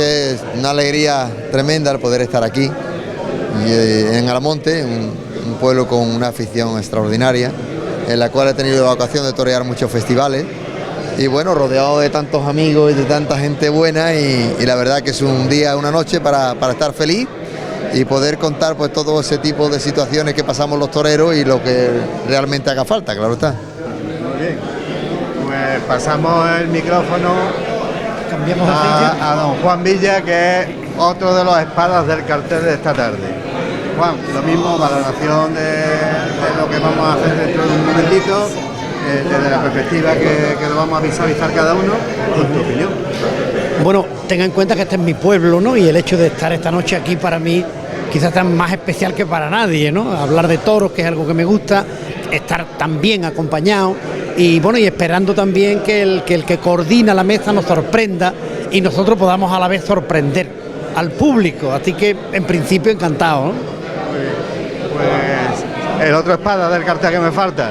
que es una alegría tremenda el poder estar aquí, en Almonte, un pueblo con una afición extraordinaria, en la cual he tenido la ocasión de torear muchos festivales, y bueno, rodeado de tantos amigos y de tanta gente buena, y la verdad que es un día, una noche para estar feliz y poder contar pues todo ese tipo de situaciones que pasamos los toreros y lo que realmente haga falta, claro está. Muy bien, pues pasamos el micrófono a don Juan Villa, que es otro de los espadas del cartel de esta tarde. Juan, lo mismo, valoración de lo que vamos a hacer dentro de un momentito, desde la perspectiva que lo vamos a visualizar cada uno, con tu opinión. Bueno, tenga en cuenta que este es mi pueblo, ¿no? Y el hecho de estar esta noche aquí para mí quizás tan más especial que para nadie, ¿no? Hablar de toros, que es algo que me gusta, estar tan bien acompañado y bueno, y esperando también que el que coordina la mesa nos sorprenda y nosotros podamos a la vez sorprender al público, así que en principio encantado, ¿no? Pues el otro espada del cartel que me falta,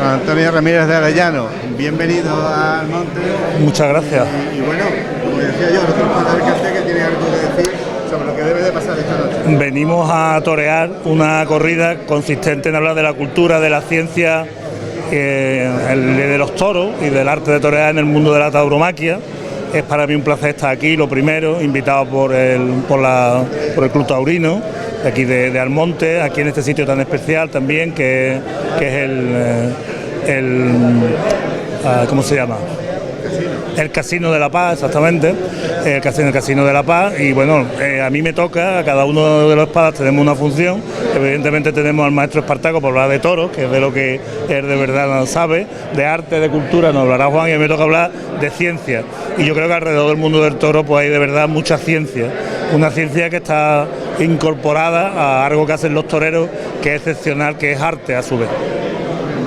Antonio Ramírez de Arellano, bienvenido al monte. Muchas gracias. Y bueno, como decía yo, el otro espada del cartel que tiene algo que decir sobre lo que debe de pasar esta noche. Venimos a torear una corrida consistente en hablar de la cultura, de la ciencia, de los toros y del arte de torear en el mundo de la tauromaquia. Es para mí un placer estar aquí, lo primero, invitado por el Club Taurino, de aquí de Almonte, aquí en este sitio tan especial también, que es ¿cómo se llama? El Casino de la Paz, exactamente, el Casino de la Paz. Y bueno, a mí me toca, a cada uno de los espadas tenemos una función. Evidentemente tenemos al maestro Espartaco por hablar de toros, que es de lo que él de verdad sabe, de arte, de cultura nos hablará Juan, y a mí me toca hablar de ciencia. Y yo creo que alrededor del mundo del toro pues hay de verdad mucha ciencia, una ciencia que está incorporada a algo que hacen los toreros, que es excepcional, que es arte a su vez.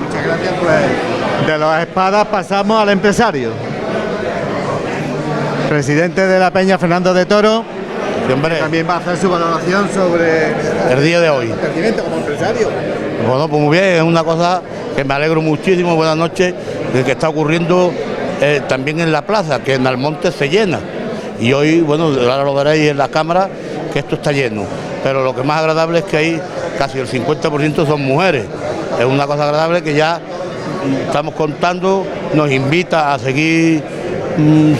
Muchas gracias. Pues de las espadas pasamos al empresario. Presidente de la Peña, Fernando de Toro, también va a hacer su valoración sobre el día de hoy. el sentimiento como empresario. Bueno, pues muy bien, es una cosa que me alegro muchísimo. Buenas noches, de que está ocurriendo también en la plaza, que en Almonte se llena. Y hoy, bueno, ahora lo veréis en la cámara, que esto está lleno. Pero lo que más agradable es que hay casi el 50% son mujeres. Es una cosa agradable que ya estamos contando, nos invita a seguir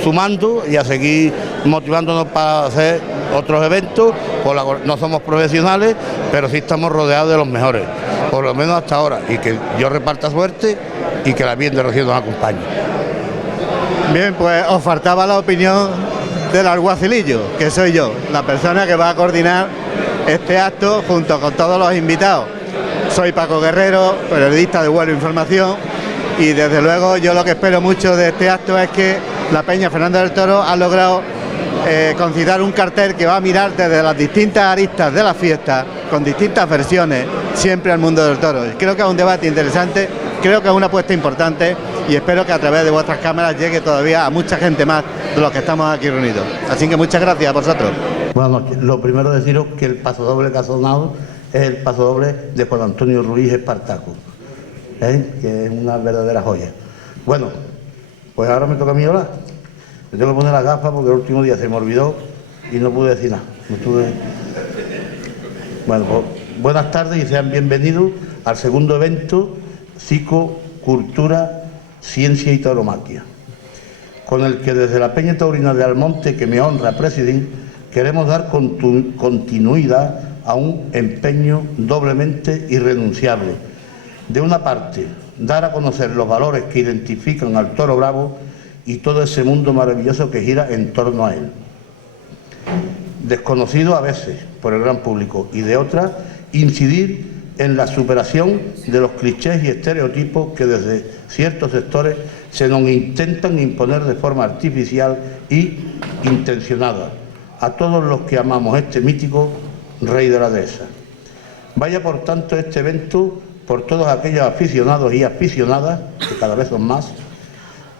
sumando y a seguir motivándonos para hacer otros eventos. No somos profesionales, pero sí estamos rodeados de los mejores, por lo menos hasta ahora, y que yo reparta suerte y que la bien de Rocío nos acompañe. Bien, pues os faltaba la opinión del alguacilillo, que soy yo, la persona que va a coordinar este acto junto con todos los invitados. Soy Paco Guerrero, periodista de Vuelo Información, y desde luego yo lo que espero mucho de este acto es que la Peña Fernando del Toro ha logrado concitar un cartel que va a mirar desde las distintas aristas de la fiesta, con distintas versiones, siempre al mundo del toro. Creo que es un debate interesante, creo que es una apuesta importante, y espero que a través de vuestras cámaras llegue todavía a mucha gente más de los que estamos aquí reunidos. Así que muchas gracias a vosotros. Buenas noches. Lo primero deciros que el paso doble que ha sonado es el paso doble de Juan Antonio Ruiz Espartaco, que es una verdadera joya. Bueno, pues ahora me toca a mí hablar. Me tengo que poner las gafas porque el último día se me olvidó y no pude decir nada. Bueno, pues buenas tardes y sean bienvenidos al segundo evento Psico, Cultura, Ciencia y Tauromaquia, con el que desde la Peña Taurina de Almonte, que me honra presidir, queremos dar continuidad a un empeño doblemente irrenunciable. De una parte, dar a conocer los valores que identifican al toro bravo y todo ese mundo maravilloso que gira en torno a él, desconocido a veces por el gran público, y de otra, incidir en la superación de los clichés y estereotipos que desde ciertos sectores se nos intentan imponer de forma artificial y intencionada a todos los que amamos este mítico rey de la dehesa. Vaya por tanto este evento por todos aquellos aficionados y aficionadas, que cada vez son más,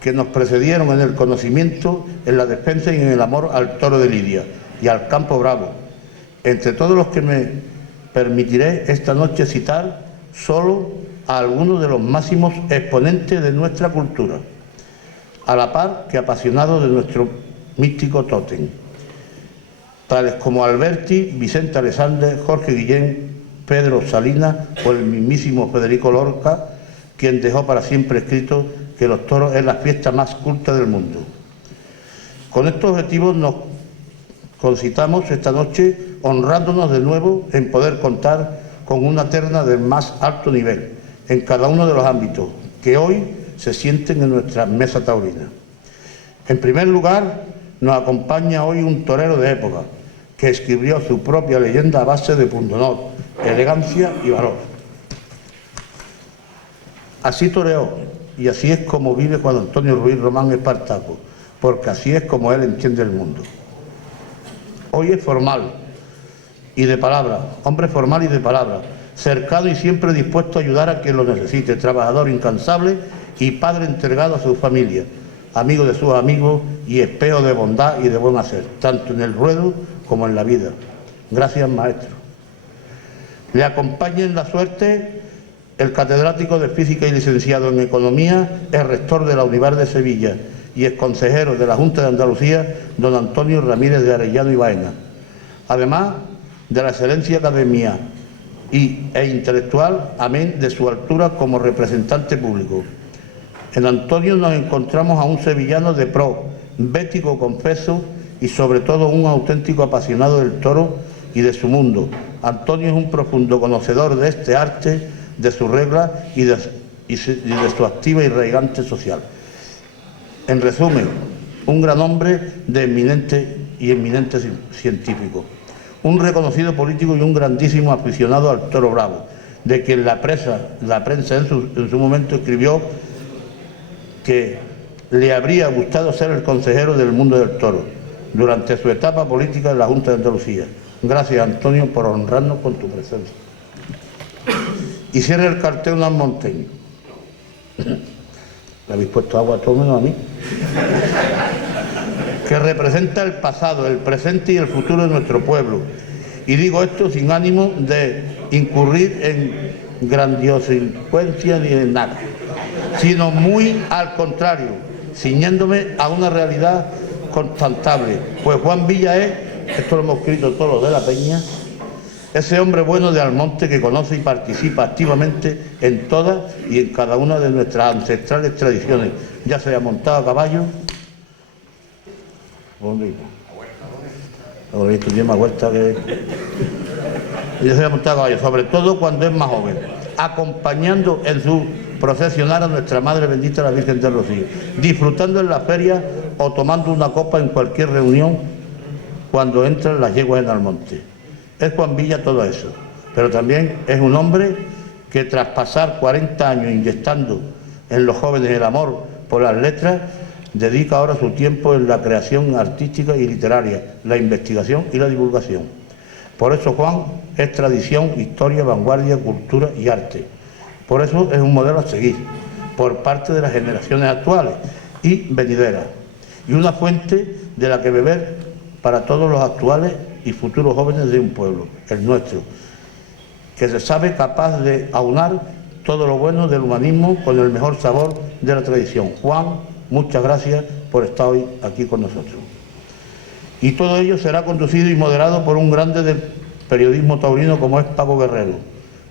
que nos precedieron en el conocimiento, en la defensa y en el amor al toro de lidia y al campo bravo, entre todos los que me permitiré esta noche citar solo a algunos de los máximos exponentes de nuestra cultura, a la par que apasionados de nuestro místico tótem, tales como Alberti, Vicente Alexander, Jorge Guillén, Pedro Salinas o el mismísimo Federico Lorca, quien dejó para siempre escrito que los toros es la fiesta más culta del mundo. Con estos objetivos nos concitamos esta noche, honrándonos de nuevo en poder contar con una terna del más alto nivel en cada uno de los ámbitos que hoy se sienten en nuestra mesa taurina. En primer lugar, nos acompaña hoy un torero de época que escribió su propia leyenda a base de pundonor, elegancia y valor. Así toreó y así es como vive Juan Antonio Ruiz Román Espartaco, porque así es como él entiende el mundo. Hoy es formal y de palabra, hombre formal y de palabra, cercano y siempre dispuesto a ayudar a quien lo necesite, trabajador incansable y padre entregado a su familia, amigo de sus amigos y espejo de bondad y de buen hacer, tanto en el ruedo como en la vida. Gracias, maestro. Le acompaña en la suerte el catedrático de Física y licenciado en Economía, el rector de la Universidad de Sevilla y ex consejero de la Junta de Andalucía, don Antonio Ramírez de Arellano y Baena, además de la excelencia académica e intelectual, amén de su altura como representante público. En Antonio nos encontramos a un sevillano de pro, bético confeso y sobre todo un auténtico apasionado del toro y de su mundo. Antonio es un profundo conocedor de este arte, de sus reglas y de su activa y arraigante social. En resumen, un gran hombre de eminente científico, un reconocido político y un grandísimo aficionado al toro bravo, de quien la prensa en su momento escribió que le habría gustado ser el consejero del mundo del toro durante su etapa política en la Junta de Andalucía. Gracias, Antonio, por honrarnos con tu presencia. Y cierra el cartel Nan Montaigne. ¿Le habéis puesto agua a todo menos a mí? Que representa el pasado, el presente y el futuro de nuestro pueblo. Y digo esto sin ánimo de incurrir en grandilocuencia ni en nada, sino muy al contrario, ciñéndome a una realidad constatable. Pues Juan Villa es, esto lo hemos escrito todos los de la Peña, ese hombre bueno de Almonte que conoce y participa activamente en todas y en cada una de nuestras ancestrales tradiciones, ya sea montado a caballo, ya sea montado a caballo, sobre todo cuando es más joven, acompañando en su procesionar a nuestra Madre Bendita la Virgen del Rocío, disfrutando en la feria o tomando una copa en cualquier reunión cuando entran las yeguas en Almonte. Es Juan Villa todo eso, pero también es un hombre que tras pasar 40 años inyectando en los jóvenes el amor por las letras, dedica ahora su tiempo en la creación artística y literaria, la investigación y la divulgación. Por eso Juan es tradición, historia, vanguardia, cultura y arte. Por eso es un modelo a seguir por parte de las generaciones actuales y venideras, y una fuente de la que beber para todos los actuales y futuros jóvenes de un pueblo, el nuestro, que se sabe capaz de aunar todo lo bueno del humanismo con el mejor sabor de la tradición. Juan, muchas gracias por estar hoy aquí con nosotros. Y todo ello será conducido y moderado por un grande del periodismo taurino como es Paco Guerrero,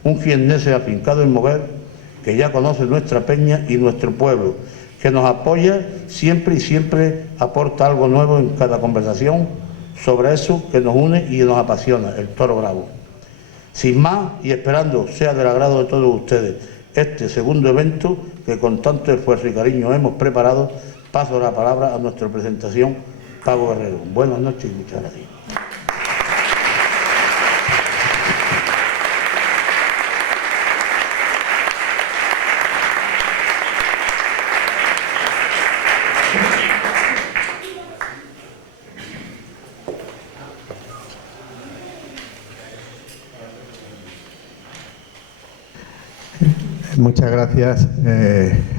un jiennense afincado en Moguer, que ya conoce nuestra peña y nuestro pueblo, que nos apoya siempre y siempre aporta algo nuevo en cada conversación sobre eso que nos une y nos apasiona, el toro bravo. Sin más, y esperando sea del agrado de todos ustedes este segundo evento que con tanto esfuerzo y cariño hemos preparado, paso la palabra a nuestra presentación, Paco Guerrero. Buenas noches y muchas gracias.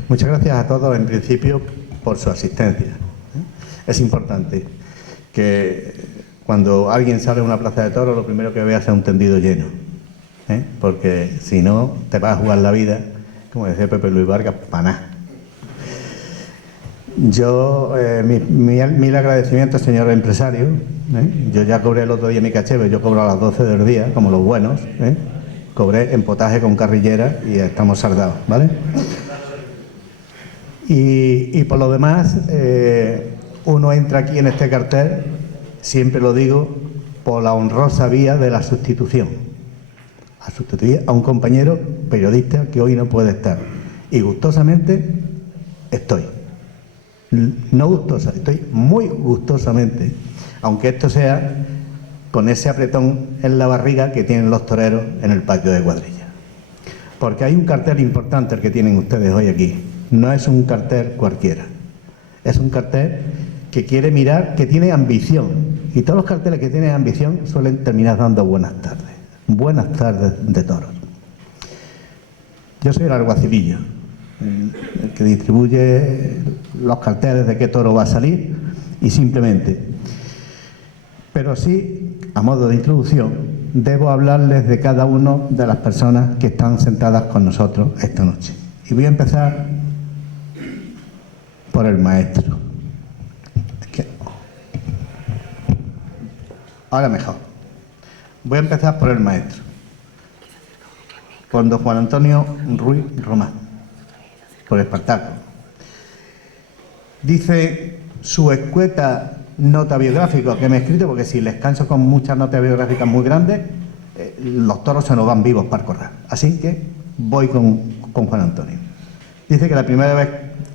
Muchas gracias a todos en principio por su asistencia. Es importante que cuando alguien sale a una plaza de toros lo primero que vea sea un tendido lleno, porque si no te vas a jugar la vida, como decía Pepe Luis Vargas, para nada. Yo, mil agradecimientos, señor empresario. Yo ya cobré el otro día mi caché, pero yo cobro a las 12 del día, como los buenos. Cobré en potaje con carrillera y estamos saldados, ¿vale? Y por lo demás, uno entra aquí en este cartel, siempre lo digo, por la honrosa vía de la sustitución. A sustituir a un compañero periodista que hoy no puede estar. Y gustosamente estoy. No gustosa, estoy muy gustosamente, aunque esto sea con ese apretón en la barriga que tienen los toreros en el patio de cuadrilla. Porque hay un cartel importante el que tienen ustedes hoy aquí. No es un cartel cualquiera. Es un cartel que quiere mirar, que tiene ambición. Y todos los carteles que tienen ambición suelen terminar dando buenas tardes. Buenas tardes de toros. Yo soy el alguacilillo, el que distribuye los carteles de qué toro va a salir y simplemente. Pero sí, a modo de introducción, debo hablarles de cada una de las personas que están sentadas con nosotros esta noche. Y voy a empezar por el maestro. Ahora mejor. Voy a empezar por el maestro, por don Juan Antonio Ruiz Román, por Espartaco. Dice su escueta nota biográfica que me he escrito, porque si les canso con muchas notas biográficas muy grandes, los toros se nos van vivos para correr. Así que voy con Juan Antonio. Dice que la primera vez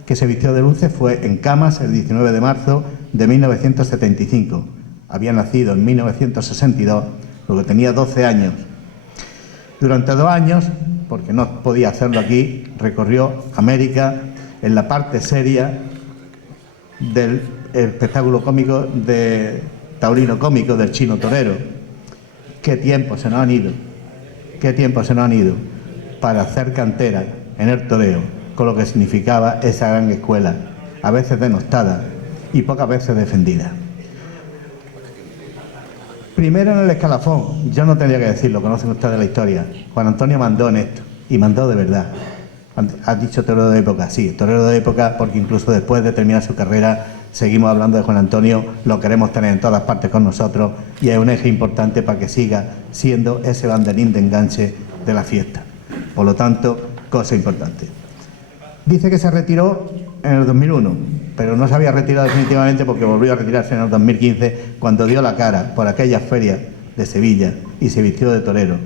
que se vistió de luces fue en Camas el 19 de marzo de 1975. Había nacido en 1962, luego tenía 12 años. Durante 2 años, porque no podía hacerlo aquí, recorrió América en la parte seria del espectáculo cómico de taurino cómico del Chino Torero. ¿Qué tiempos se nos han ido? ¿Qué tiempos se nos han ido para hacer cantera en el toreo con lo que significaba esa gran escuela, a veces denostada y pocas veces defendida? Primero en el escalafón, yo no tendría que decirlo, conocen ustedes la historia. Juan Antonio mandó en esto, y mandó de verdad. Has dicho torero de época, sí, torero de época, porque incluso después de terminar su carrera seguimos hablando de Juan Antonio, lo queremos tener en todas partes con nosotros y es un eje importante para que siga siendo ese banderín de enganche de la fiesta. Por lo tanto, cosa importante. Dice que se retiró en el 2001, pero no se había retirado definitivamente porque volvió a retirarse en el 2015 cuando dio la cara por aquella feria de Sevilla y se vistió de torero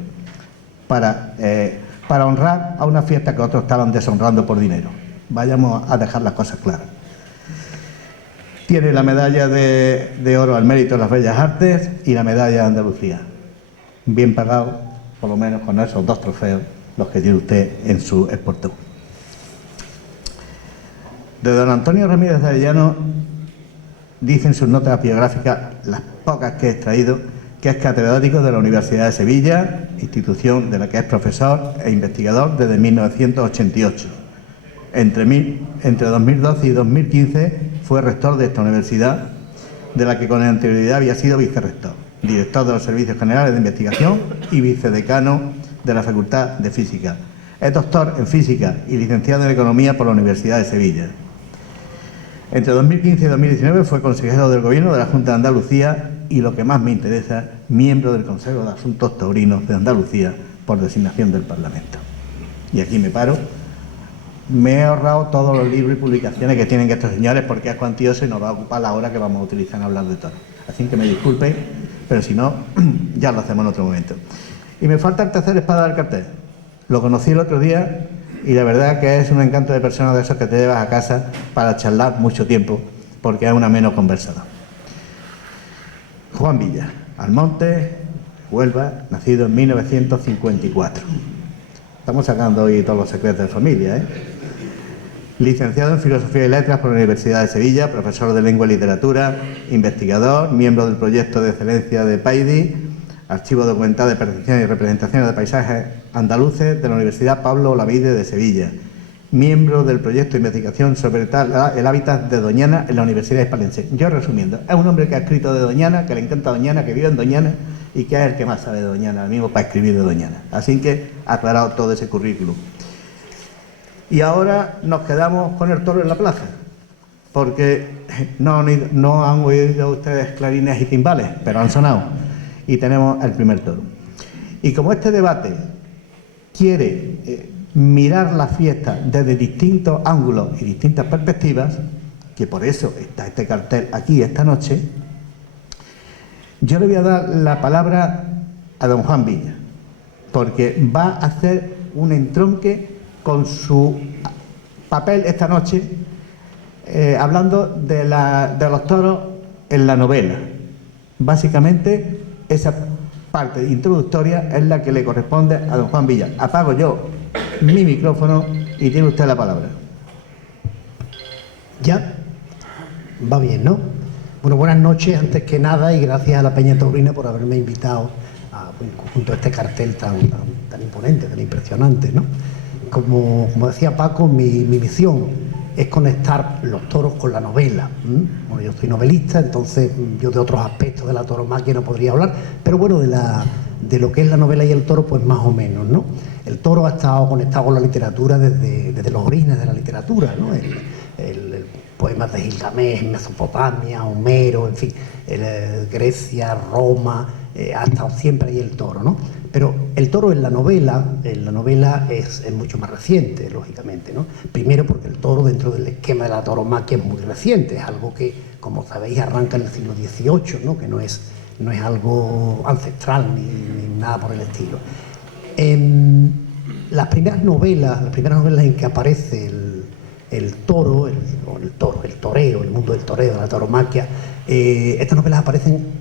para honrar a una fiesta que otros estaban deshonrando por dinero. Vayamos a dejar las cosas claras. Tiene la medalla de oro al mérito de las bellas artes y la medalla de Andalucía. Bien pagado, por lo menos con esos 2 trofeos, los que tiene usted en su exportó. De don Antonio Ramírez de Arellano dicen sus notas biográficas, las pocas que he extraído, que es catedrático de la Universidad de Sevilla, institución de la que es profesor e investigador desde 1988. Entre 2012 y 2015 fue rector de esta universidad, de la que con anterioridad había sido vicerrector, director de los Servicios Generales de Investigación y vicedecano de la Facultad de Física. Es doctor en Física y licenciado en Economía por la Universidad de Sevilla. Entre 2015 y 2019 fue consejero del Gobierno de la Junta de Andalucía y, lo que más me interesa, miembro del Consejo de Asuntos Taurinos de Andalucía por designación del Parlamento. Y aquí me paro. Me he ahorrado todos los libros y publicaciones que tienen estos señores porque es cuantioso y nos va a ocupar la hora que vamos a utilizar en hablar de todo. Así que me disculpen, pero si no, ya lo hacemos en otro momento. Y me falta el tercer espada del cartel. Lo conocí el otro día y la verdad que es un encanto de persona de esos que te llevas a casa para charlar mucho tiempo, porque es un ameno conversador. Juan Villa, Almonte, Huelva, nacido en 1954. Estamos sacando hoy todos los secretos de familia, ¿eh? Licenciado en Filosofía y Letras por la Universidad de Sevilla, profesor de Lengua y Literatura, investigador, miembro del proyecto de excelencia de PAIDI, Archivo Documental de Percepción y Representaciones de Paisajes Andaluces de la Universidad Pablo Olavide de Sevilla, miembro del proyecto de investigación sobre el hábitat de Doñana en la Universidad Hispalense. Yo resumiendo, es un hombre que ha escrito de Doñana, que le encanta Doñana, que vive en Doñana y que es el que más sabe de Doñana, el mismo para escribir de Doñana. Así que ha aclarado todo ese currículum. Y ahora nos quedamos con el toro en la plaza. porque no han oído ustedes clarines y timbales, pero han sonado. Y tenemos el primer toro. Y como este debate quiere mirar la fiesta desde distintos ángulos y distintas perspectivas, que por eso está este cartel aquí esta noche, yo le voy a dar la palabra a don Juan Villa, porque va a hacer un entronque con su papel esta noche, hablando de los toros en la novela. Básicamente, esa parte introductoria es la que le corresponde a don Juan Villa. Apago yo mi micrófono y tiene usted la palabra. Ya, va bien, ¿no? Bueno, buenas noches antes que nada y gracias a la Peña Taurina por haberme invitado junto a este cartel tan imponente, tan impresionante, ¿no? Como decía Paco, mi misión es conectar los toros con la novela. Bueno, yo soy novelista, entonces yo de otros aspectos de la tauromaquia no podría hablar, pero bueno, de lo que es la novela y el toro, pues más o menos, ¿no? El toro ha estado conectado con la literatura desde los orígenes de la literatura, ¿no? El poemas de Gilgamesh, Mesopotamia, Homero, en fin, Grecia, Roma, ha estado siempre ahí el toro, ¿no? Pero el toro en la novela es mucho más reciente, lógicamente, ¿no? Primero porque el toro dentro del esquema de la tauromaquia es muy reciente, es algo que, como sabéis, arranca en el siglo XVIII, ¿no? Que no es algo ancestral ni nada por el estilo. Las primeras novelas en que aparece el toro, el toreo, el mundo del toreo, la tauromaquia, estas novelas aparecen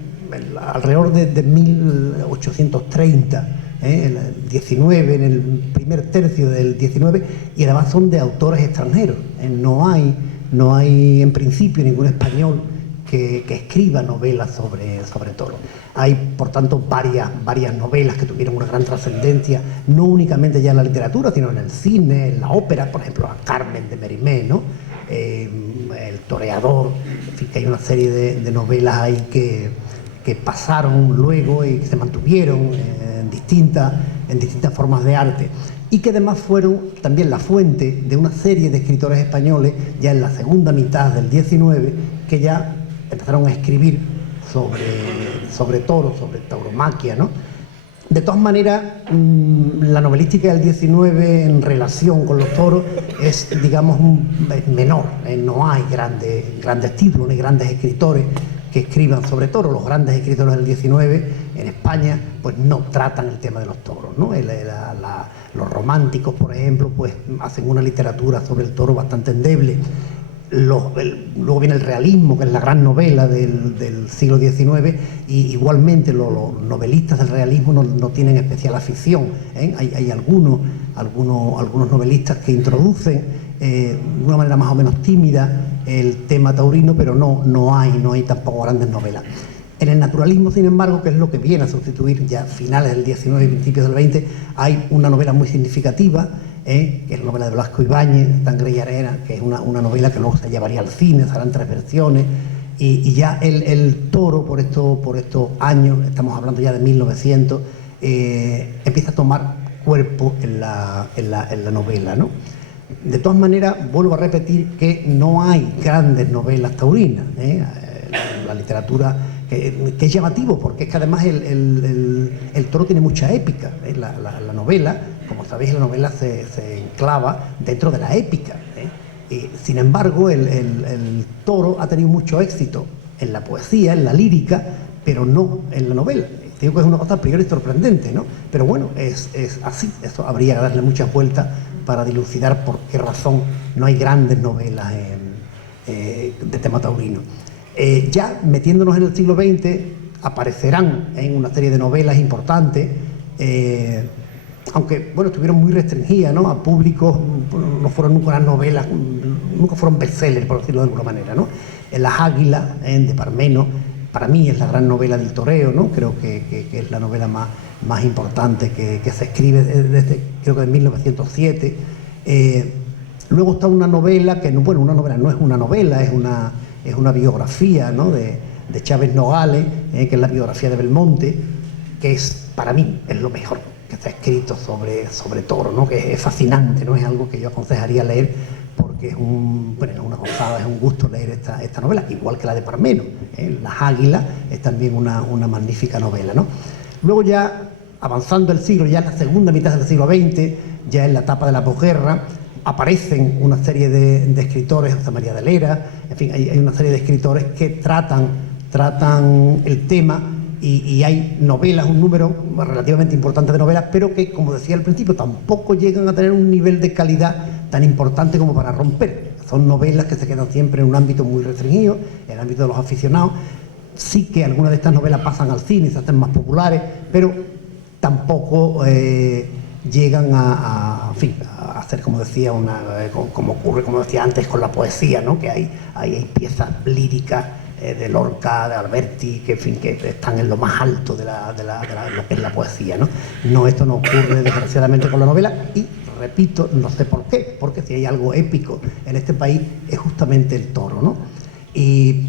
alrededor de 1830, el 19, en el primer tercio del 19, y además son de autores extranjeros. No hay en principio ningún español que escriba novelas sobre toro. Hay, por tanto, varias novelas que tuvieron una gran trascendencia, no únicamente ya en la literatura, sino en el cine, en la ópera, por ejemplo, a Carmen de Mérimée, ¿no? El toreador, en fin, que hay una serie de novelas ahí que pasaron luego y que se mantuvieron en distintas formas de arte, y que además fueron también la fuente de una serie de escritores españoles ya en la segunda mitad del 19, que ya empezaron a escribir sobre toros, sobre tauromaquia, ¿no? De todas maneras, la novelística del 19 en relación con los toros es, digamos, menor. No hay grandes títulos ni grandes escritores que escriban sobre toros. Los grandes escritores del 19 en España pues no tratan el tema de los toros, ¿no? Los románticos, por ejemplo, pues hacen una literatura sobre el toro bastante endeble. Luego viene el realismo, que es la gran novela del siglo XIX, y igualmente los novelistas del realismo no tienen especial afición, ¿eh? Hay algunos novelistas que introducen de una manera más o menos tímida el tema taurino, pero no hay tampoco grandes novelas. En el naturalismo, sin embargo, que es lo que viene a sustituir ya finales del XIX y principios del XX, hay una novela muy significativa, que es la novela de Blasco Ibáñez, Sangre y Arena, que es una novela que luego se llevaría al cine, se harán 3 versiones, y ya el toro, por estos años, estamos hablando ya de 1900, empieza a tomar cuerpo en la novela, ¿no? De todas maneras, vuelvo a repetir que no hay grandes novelas taurinas, la literatura, que es llamativo, porque es que además el toro tiene mucha épica, la novela, como sabéis, la novela se enclava dentro de la épica, sin embargo, el toro ha tenido mucho éxito en la poesía, en la lírica, pero no en la novela. Digo que es una cosa a priori sorprendente, ¿no? Pero bueno, es así, eso habría que darle muchas vueltas para dilucidar por qué razón no hay grandes novelas de tema taurino. Ya metiéndonos en el siglo XX, aparecerán en una serie de novelas importantes, aunque bueno, estuvieron muy restringidas, ¿no? A públicos, no fueron nunca unas novelas, nunca fueron bestsellers, por decirlo de alguna manera, ¿no? En Las Águilas, de Parmeno, para mí es la gran novela del toreo, ¿no? Creo que es la novela más importante que se escribe desde, creo que de 1907. Luego está una novela que, bueno, una novela no es una novela, es una biografía, ¿no? de Chávez Nogales, que es la biografía de Belmonte, que para mí es lo mejor que se ha escrito sobre toro, ¿no? Que es fascinante, ¿no? Es algo que yo aconsejaría leer, porque es una gozada, es un gusto leer esta novela, igual que la de Parmeno, Las Águilas es también una magnífica novela, ¿no? Luego ya, avanzando el siglo, ya en la segunda mitad del siglo XX, ya en la etapa de la posguerra, aparecen una serie de escritores, José María de Lera, en fin, hay una serie de escritores que tratan el tema y hay novelas, un número relativamente importante de novelas, pero que, como decía al principio, tampoco llegan a tener un nivel de calidad tan importante como para romper. Son novelas que se quedan siempre en un ámbito muy restringido, en el ámbito de los aficionados. Sí que algunas de estas novelas pasan al cine y se hacen más populares, pero tampoco llegan a hacer, como decía, como ocurre, como decía antes, con la poesía, ¿no? Que hay piezas líricas de Lorca, de Alberti, que están en lo más alto de lo que es la poesía, ¿no? No, esto no ocurre desgraciadamente con la novela y, repito, no sé por qué, porque si hay algo épico en este país es justamente el toro, ¿no? Y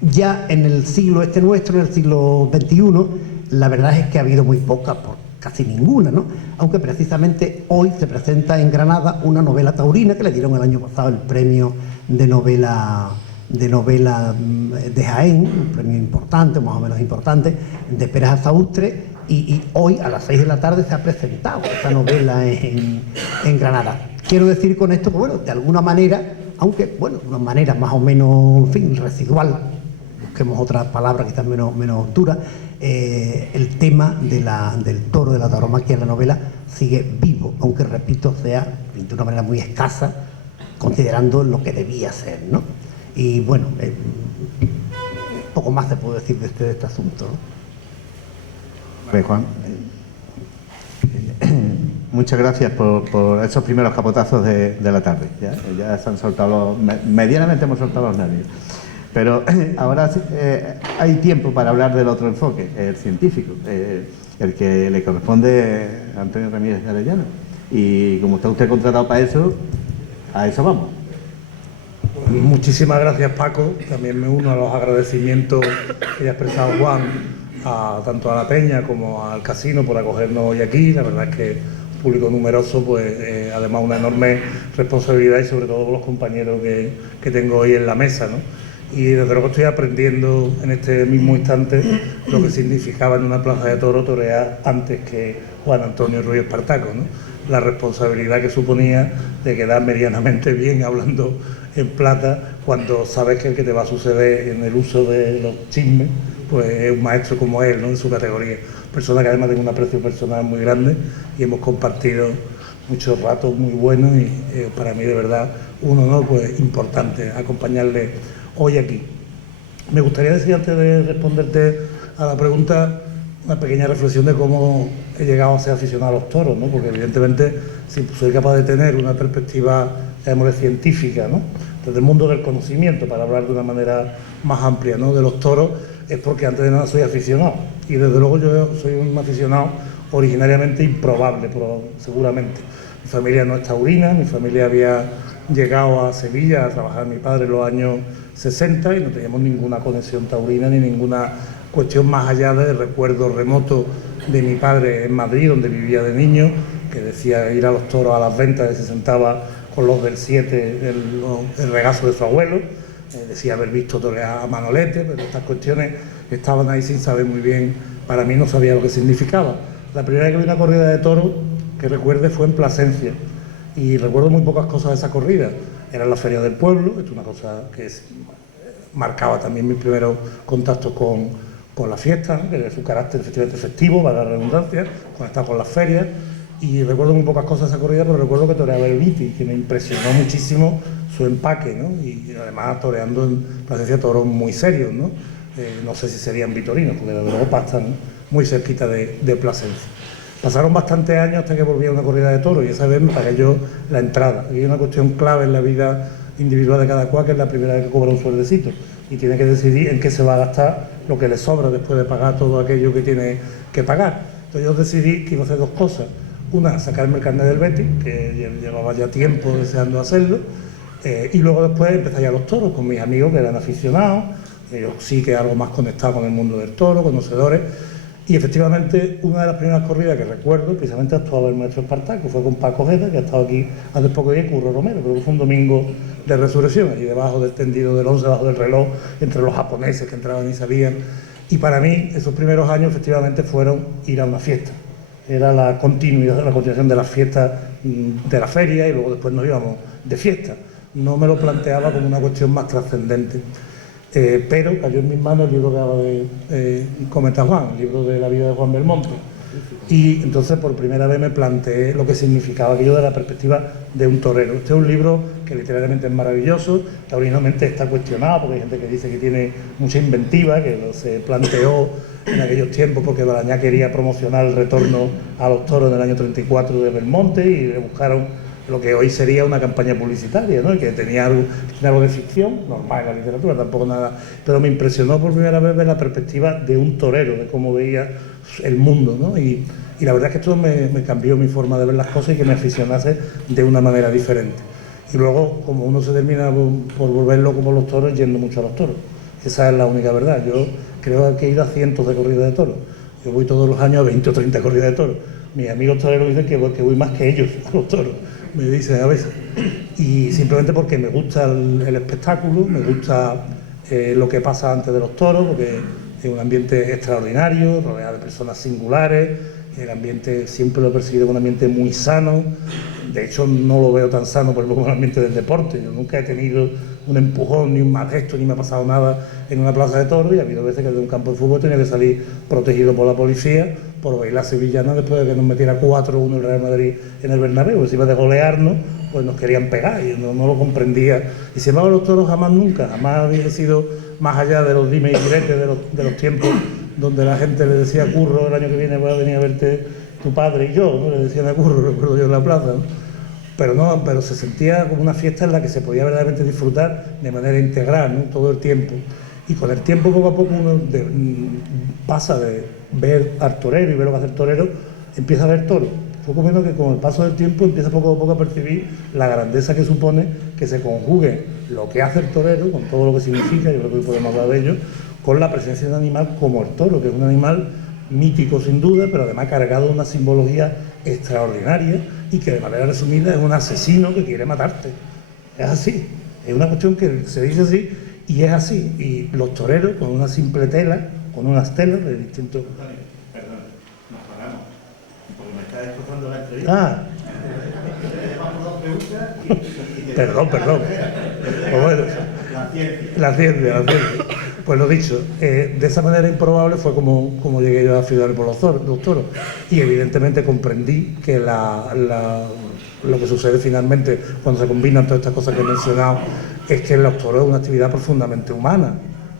ya en el siglo nuestro, en el siglo XXI, la verdad es que ha habido muy poca, casi ninguna, ¿no? Aunque precisamente hoy se presenta en Granada una novela taurina que le dieron el año pasado el premio de novela de Jaén, un premio importante, más o menos importante, de Pérez Azaustre, y hoy a las 6 de la tarde se ha presentado esta novela en Granada. Quiero decir con esto que, bueno, de alguna manera, aunque, bueno, de una manera más o menos, en fin, residual, busquemos otra palabra quizás menos dura, el tema del toro, de la tauromaquia en la novela sigue vivo, aunque, repito, sea de una manera muy escasa, considerando lo que debía ser, ¿no? Y bueno, poco más se puede decir de este asunto, ¿no? Vale, Juan. Muchas gracias por esos primeros capotazos de la tarde. Ya se han soltado medianamente hemos soltado los nervios. Pero ahora hay tiempo para hablar del otro enfoque, el científico, el que le corresponde a Antonio Ramírez de Arellano. Y como está usted contratado para eso, a eso vamos. Muchísimas gracias, Paco. También me uno a los agradecimientos que ha expresado Juan, tanto a la Peña como al Casino, por acogernos hoy aquí. La verdad es que público numeroso, pues además una enorme responsabilidad, y sobre todo con los compañeros que tengo hoy en la mesa, ¿no? Y desde luego estoy aprendiendo en este mismo instante lo que significaba en una plaza de toro torear antes que Juan Antonio Ruiz Espartaco, ¿no? La responsabilidad que suponía de quedar medianamente bien hablando en plata cuando sabes que el que te va a suceder en el uso de los chismes pues es un maestro como él, ¿no? En su categoría. Persona que además tiene un aprecio personal muy grande y hemos compartido muchos ratos muy buenos y para mí de verdad un honor pues importante acompañarle hoy aquí. Me gustaría decir, antes de responderte a la pregunta, una pequeña reflexión de cómo he llegado a ser aficionado a los toros, ¿no? Porque evidentemente si soy capaz de tener una perspectiva, llamémosle, científica, ¿no? Desde el mundo del conocimiento, para hablar de una manera más amplia, ¿no? De los toros, es porque antes de nada soy aficionado. Y desde luego yo soy un aficionado originariamente improbable, pero seguramente. Mi familia no es taurina, mi familia había llegado a Sevilla a trabajar mi padre en los años 60 y no teníamos ninguna conexión taurina ni ninguna cuestión más allá del recuerdo remoto de mi padre en Madrid, donde vivía de niño, que decía ir a los toros a las ventas, y se sentaba con los del 7, el regazo de su abuelo, decía haber visto torear a Manolete, pero estas cuestiones estaban ahí sin saber muy bien, para mí no sabía lo que significaba. La primera vez que vi una corrida de toros, que recuerde, fue en Plasencia, y recuerdo muy pocas cosas de esa corrida. Era en la Feria del Pueblo, esto es una cosa que marcaba también mis primeros contactos con la fiesta, ¿no? Que de su carácter efectivamente festivo, para la redundancia, conectado con las ferias, y recuerdo muy pocas cosas de esa corrida, pero recuerdo que toreaba el Viti, que me impresionó muchísimo su empaque, ¿no? Y además toreando en Plasencia toros muy serios, ¿no? No sé si serían vitorinos, porque desde luego pastan muy cerquita de Plasencia. Pasaron bastantes años hasta que volví a una corrida de toros, y esa vez me pagué yo la entrada. Hay una cuestión clave en la vida individual de cada cual, que es la primera vez que cobra un sueldecito, y tiene que decidir en qué se va a gastar lo que le sobra después de pagar todo aquello que tiene que pagar. Entonces yo decidí que iba a hacer dos cosas. Una, sacarme el carnet del Betis, que llevaba ya tiempo deseando hacerlo, y luego después empezar ya los toros con mis amigos que eran aficionados, yo sí que algo más conectado con el mundo del toro, conocedores, Y efectivamente, una de las primeras corridas que recuerdo, precisamente actuaba el maestro Espartaco, fue con Paco Ojeda, que ha estado aquí hace poco días, Curro Romero, creo que fue un domingo de resurrección, allí debajo del tendido del 11, debajo del reloj, entre los japoneses que entraban y salían. Y para mí, esos primeros años, efectivamente, fueron ir a una fiesta. Era la continuación de las fiestas de la feria y luego después nos íbamos de fiesta. No me lo planteaba como una cuestión más trascendente. Pero cayó en mis manos el libro que acaba de comentar Juan, el libro de la vida de Juan Belmonte. Y entonces por primera vez me planteé lo que significaba aquello de la perspectiva de un torero. Este es un libro que literalmente es maravilloso, que originalmente está cuestionado porque hay gente que dice que tiene mucha inventiva, que se planteó en aquellos tiempos porque Balañá quería promocionar el retorno a los toros en el año 34 de Belmonte y le buscaron lo que hoy sería una campaña publicitaria, ¿no? Que tenía algo de ficción, normal en la literatura, tampoco nada, pero me impresionó por primera vez ver la perspectiva de un torero, de cómo veía el mundo, ¿no? Y la verdad es que esto me cambió mi forma de ver las cosas y que me aficionase de una manera diferente. Y luego, como uno se termina por volverlo como los toros, yendo mucho a los toros. Esa es la única verdad. Yo creo que he ido a cientos de corridas de toros. Yo voy todos los años a 20 o 30 corridas de toros. Mis amigos toreros dicen que voy más que ellos a los toros, me dicen a veces. Y simplemente porque me gusta el espectáculo, me gusta lo que pasa antes de los toros, porque es un ambiente extraordinario, rodeado de personas singulares. El ambiente siempre lo he percibido como un ambiente muy sano. De hecho, no lo veo tan sano por el ambiente del deporte. Yo nunca he tenido un empujón, ni un mal gesto, ni me ha pasado nada en una plaza de toros, y ha habido veces que desde un campo de fútbol tenía que salir protegido por la policía por bailar sevillana después de que nos metiera 4-1 el Real Madrid en el Bernabéu. Encima de golearnos, pues nos querían pegar y no lo comprendía. Y sin embargo, los toros jamás había sido más allá de los dimes y diretes de los tiempos donde la gente le decía a Curro, el año que viene voy a venir a verte tu padre y yo, ¿no? Le decían a Curro, recuerdo yo en la plaza, ¿no? Pero se sentía como una fiesta en la que se podía verdaderamente disfrutar de manera integral, ¿no? Todo el tiempo. Y con el tiempo, poco a poco, uno pasa de ver al torero y ver lo que hace el torero, empieza a ver toro. Poco menos que con el paso del tiempo empieza poco a poco a percibir la grandeza que supone que se conjugue lo que hace el torero, con todo lo que significa, yo creo que hoy podemos hablar de ello, con la presencia de un animal como el toro, que es un animal mítico sin duda, pero además cargado de una simbología extraordinaria y que de manera resumida es un asesino que quiere matarte. Es así, es una cuestión que se dice así y es así. Y los toreros con una simple tela, con unas telas de distintos... Perdón, nos paramos, porque me está destrozando la entrevista. Perdón. Pues bueno, la ciencia. Pues lo dicho, de esa manera improbable fue como llegué yo a Ciudad por los toros. Y evidentemente comprendí que lo que sucede finalmente cuando se combinan todas estas cosas que he mencionado es que los toros es una actividad profundamente humana,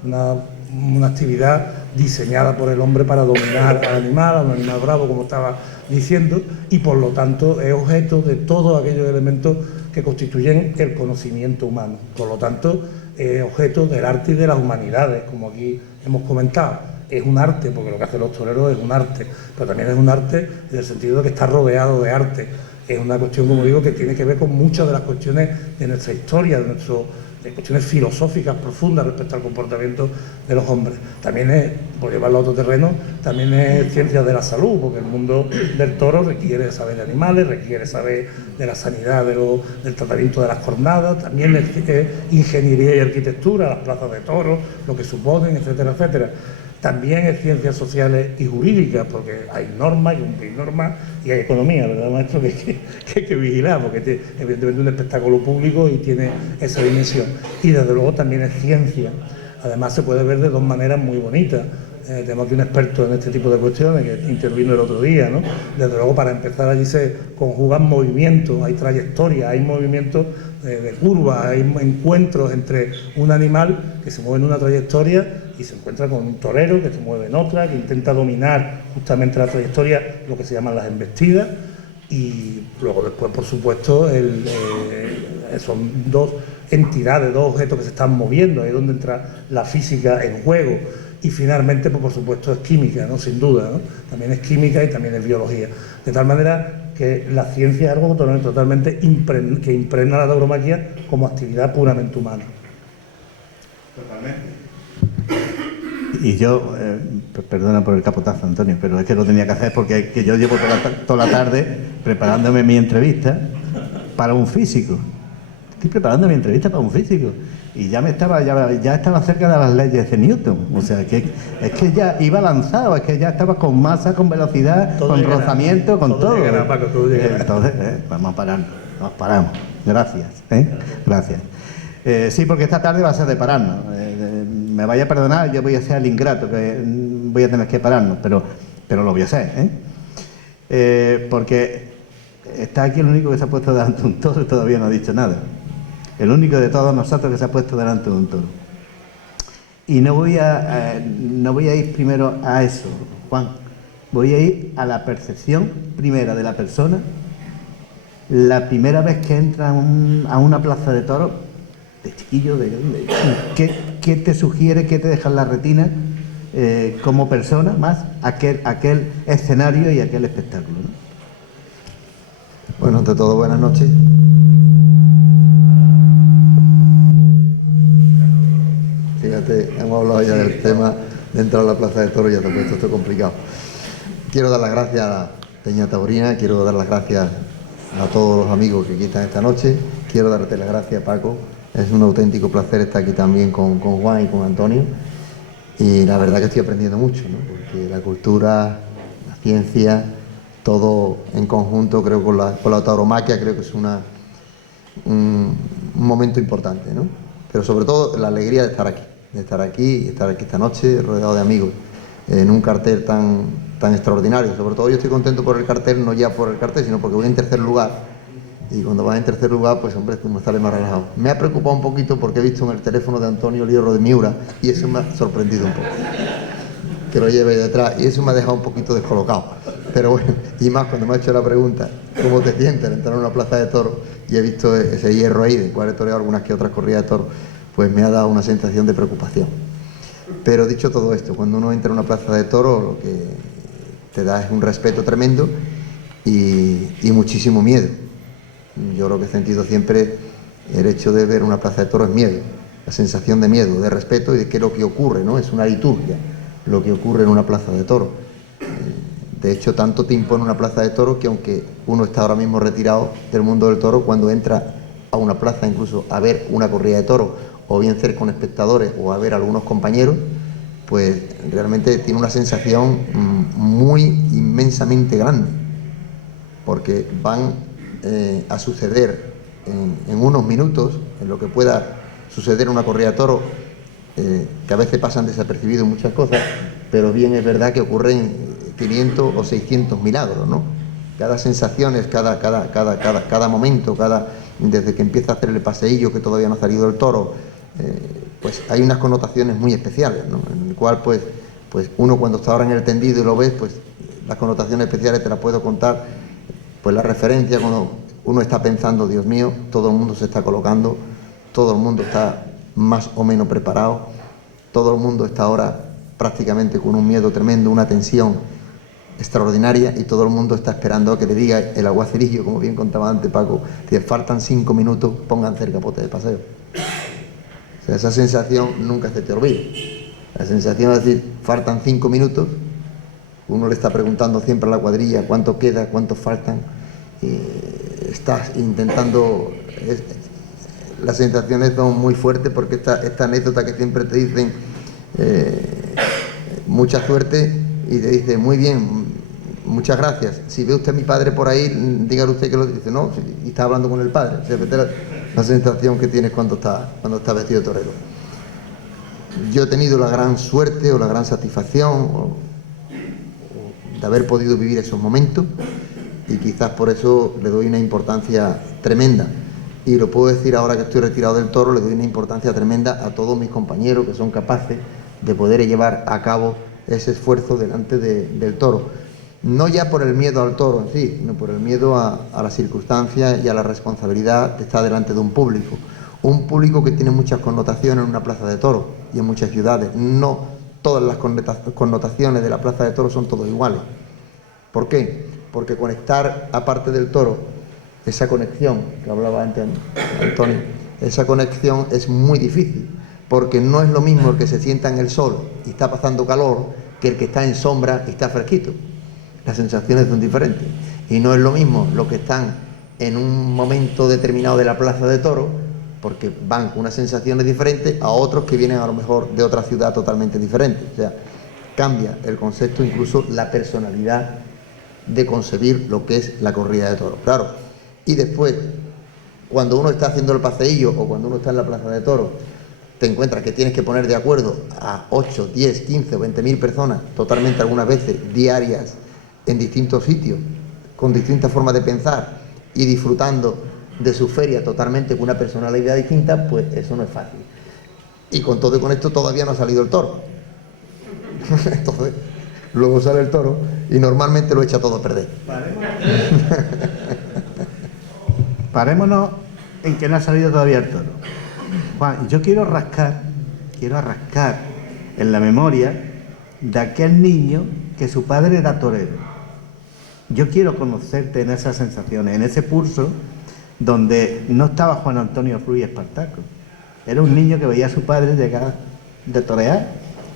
una actividad diseñada por el hombre para dominar al animal, a un animal bravo, como estaba diciendo, y por lo tanto es objeto de todos aquellos elementos que constituyen el conocimiento humano. Por lo tanto, es objeto del arte y de las humanidades, como aquí hemos comentado. Es un arte, porque lo que hacen los toreros es un arte, pero también es un arte en el sentido de que está rodeado de arte. Es una cuestión, como digo, que tiene que ver con muchas de las cuestiones de nuestra historia, de cuestiones filosóficas profundas respecto al comportamiento de los hombres. También es, por llevarlo a otro terreno, también es ciencia de la salud, porque el mundo del toro requiere saber de animales, requiere saber de la sanidad, del tratamiento de las cornadas, también es ingeniería y arquitectura, las plazas de toros, lo que suponen, etcétera, etcétera. También es ciencias sociales y jurídicas, porque hay normas, hay cumplir normas y hay economía, ¿verdad, maestro? Que hay que vigilar, porque es evidentemente un espectáculo público y tiene esa dimensión. Y desde luego también es ciencia. Además se puede ver de dos maneras muy bonitas. Tenemos aquí un experto en este tipo de cuestiones que intervino el otro día, ¿no? Desde luego, para empezar, allí se conjugan movimientos, hay trayectorias, hay movimientos de curvas, hay encuentros entre un animal que se mueve en una trayectoria y se encuentra con un torero que se mueve en otra, que intenta dominar justamente la trayectoria, lo que se llaman las embestidas, y luego después, por supuesto, son dos entidades, dos objetos que se están moviendo, ahí es donde entra la física en juego. Y finalmente, pues por supuesto, es química, ¿no? Sin duda, ¿no? También es química y también es biología. De tal manera que la ciencia es algo totalmente que impregna la tauromaquia como actividad puramente humana. Totalmente. Y yo, perdona por el capotazo, Antonio, pero es que lo tenía que hacer porque es que yo llevo toda la tarde preparándome mi entrevista para un físico. Estoy preparando mi entrevista para un físico. Y ya estaba cerca de las leyes de Newton. O sea, es que ya iba lanzado, es que ya estaba con masa, con velocidad, todo con rozamiento, con todo. Entonces, vamos a pararnos, nos paramos. Gracias, gracias. Sí, porque esta tarde va a ser de pararnos. Me vaya a perdonar, yo voy a ser el ingrato, que voy a tener que pararnos, pero lo voy a hacer, porque está aquí el único que se ha puesto delante de un toro y todavía no ha dicho nada. El único de todos nosotros que se ha puesto delante de un toro. Y no voy a ir primero a eso, Juan. Voy a ir a la percepción primera de la persona, la primera vez que entra a una plaza de toros, de chiquillo, ¿qué te sugiere, qué te deja en la retina como persona, más aquel escenario y aquel espectáculo, ¿no? Bueno, ante todo, buenas noches. Fíjate, hemos hablado ya del tema de entrar a la plaza de toros y ya te he puesto esto complicado. Quiero dar las gracias a la Peña Taurina, quiero dar las gracias a todos los amigos que aquí están esta noche, quiero darte las gracias, Paco. Es un auténtico placer estar aquí también con Juan y con Antonio. Y la verdad que estoy aprendiendo mucho, ¿no? Porque la cultura, la ciencia, todo en conjunto, creo con la tauromaquia, creo que es un momento importante, ¿no? Pero sobre todo la alegría de estar aquí esta noche, rodeado de amigos, en un cartel tan extraordinario. Sobre todo yo estoy contento por el cartel, no ya por el cartel, sino porque voy en tercer lugar. Y cuando vas en tercer lugar, pues hombre, tú me sales más relajado. Me ha preocupado un poquito porque he visto en el teléfono de Antonio el hierro de Miura y eso me ha sorprendido un poco. Que lo lleve detrás y eso me ha dejado un poquito descolocado. Pero bueno, y más cuando me ha hecho la pregunta, ¿cómo te sientes al entrar en una plaza de toros? Y he visto ese hierro ahí, del cual he toreado algunas que otras corridas de toros, pues me ha dado una sensación de preocupación. Pero dicho todo esto, cuando uno entra en una plaza de toros, lo que te da es un respeto tremendo y muchísimo miedo. Yo lo que he sentido siempre, el hecho de ver una plaza de toros es miedo, la sensación de miedo, de respeto y de que lo que ocurre, ¿no? Es una liturgia, lo que ocurre en una plaza de toros. De hecho, tanto tiempo en una plaza de toros que aunque uno está ahora mismo retirado del mundo del toro, cuando entra a una plaza incluso a ver una corrida de toros, o bien ser con espectadores o a ver a algunos compañeros, pues realmente tiene una sensación muy inmensamente grande, porque van a suceder en unos minutos, en lo que pueda suceder en una corrida de toros, que a veces pasan desapercibidos muchas cosas, pero bien es verdad que ocurren 500 o 600 milagros, ¿no? Cada sensación es cada momento, desde que empieza a hacer el paseillo que todavía no ha salido el toro, pues hay unas connotaciones muy especiales, ¿no? En el cual pues uno cuando está ahora en el tendido y lo ves, pues las connotaciones especiales te las puedo contar. Pues la referencia cuando uno está pensando, Dios mío, todo el mundo se está colocando, todo el mundo está más o menos preparado, todo el mundo está ahora prácticamente con un miedo tremendo, una tensión extraordinaria y todo el mundo está esperando a que le diga el alguacilillo, como bien contaba antes Paco, que faltan 5 minutos, pónganse el capote de paseo. O sea, esa sensación nunca se te olvida. La sensación de decir, faltan 5 minutos, uno le está preguntando siempre a la cuadrilla cuánto queda, cuántos faltan, estás intentando... Las sensaciones son muy fuertes porque esta anécdota que siempre te dicen mucha suerte y te dice muy bien, muchas gracias. Si ve usted a mi padre por ahí, dígale usted que lo dice, no, y está hablando con el padre. O sea, la sensación que tienes cuando está vestido de torero. Yo he tenido la gran suerte o la gran satisfacción de haber podido vivir esos momentos y quizás por eso le doy una importancia tremenda. Y lo puedo decir ahora que estoy retirado del toro, le doy una importancia tremenda a todos mis compañeros que son capaces de poder llevar a cabo ese esfuerzo delante del toro. No ya por el miedo al toro en sí, sino por el miedo a las circunstancias y a la responsabilidad de estar delante de un público. Un público que tiene muchas connotaciones en una plaza de toros y en muchas ciudades. No todas las connotaciones de la plaza de toros son todos iguales. ¿Por qué? Porque conectar, aparte del toro, esa conexión que hablaba antes Antonio, esa conexión es muy difícil, porque no es lo mismo el que se sienta en el sol y está pasando calor que el que está en sombra y está fresquito. Las sensaciones son diferentes. Y no es lo mismo los que están en un momento determinado de la plaza de toros, porque van con unas sensaciones diferentes, a otros que vienen a lo mejor de otra ciudad totalmente diferente. O sea, cambia el concepto, incluso la personalidad de concebir lo que es la corrida de toros. Claro, y después, cuando uno está haciendo el paseillo o cuando uno está en la plaza de toros, te encuentras que tienes que poner de acuerdo a 8, 10, 15 o 20.000 personas, totalmente algunas veces diarias, en distintos sitios, con distintas formas de pensar y disfrutando de su feria totalmente con una personalidad distinta, pues eso no es fácil. Y con todo y con esto todavía no ha salido el toro. Entonces, luego sale el toro y normalmente lo echa todo a perder. Parémonos en que no ha salido todavía el toro. Juan, yo quiero rascar en la memoria de aquel niño que su padre era torero. Yo quiero conocerte en esas sensaciones, en ese pulso donde no estaba Juan Antonio Ruiz Espartaco. Era un niño que veía a su padre llegar de torear,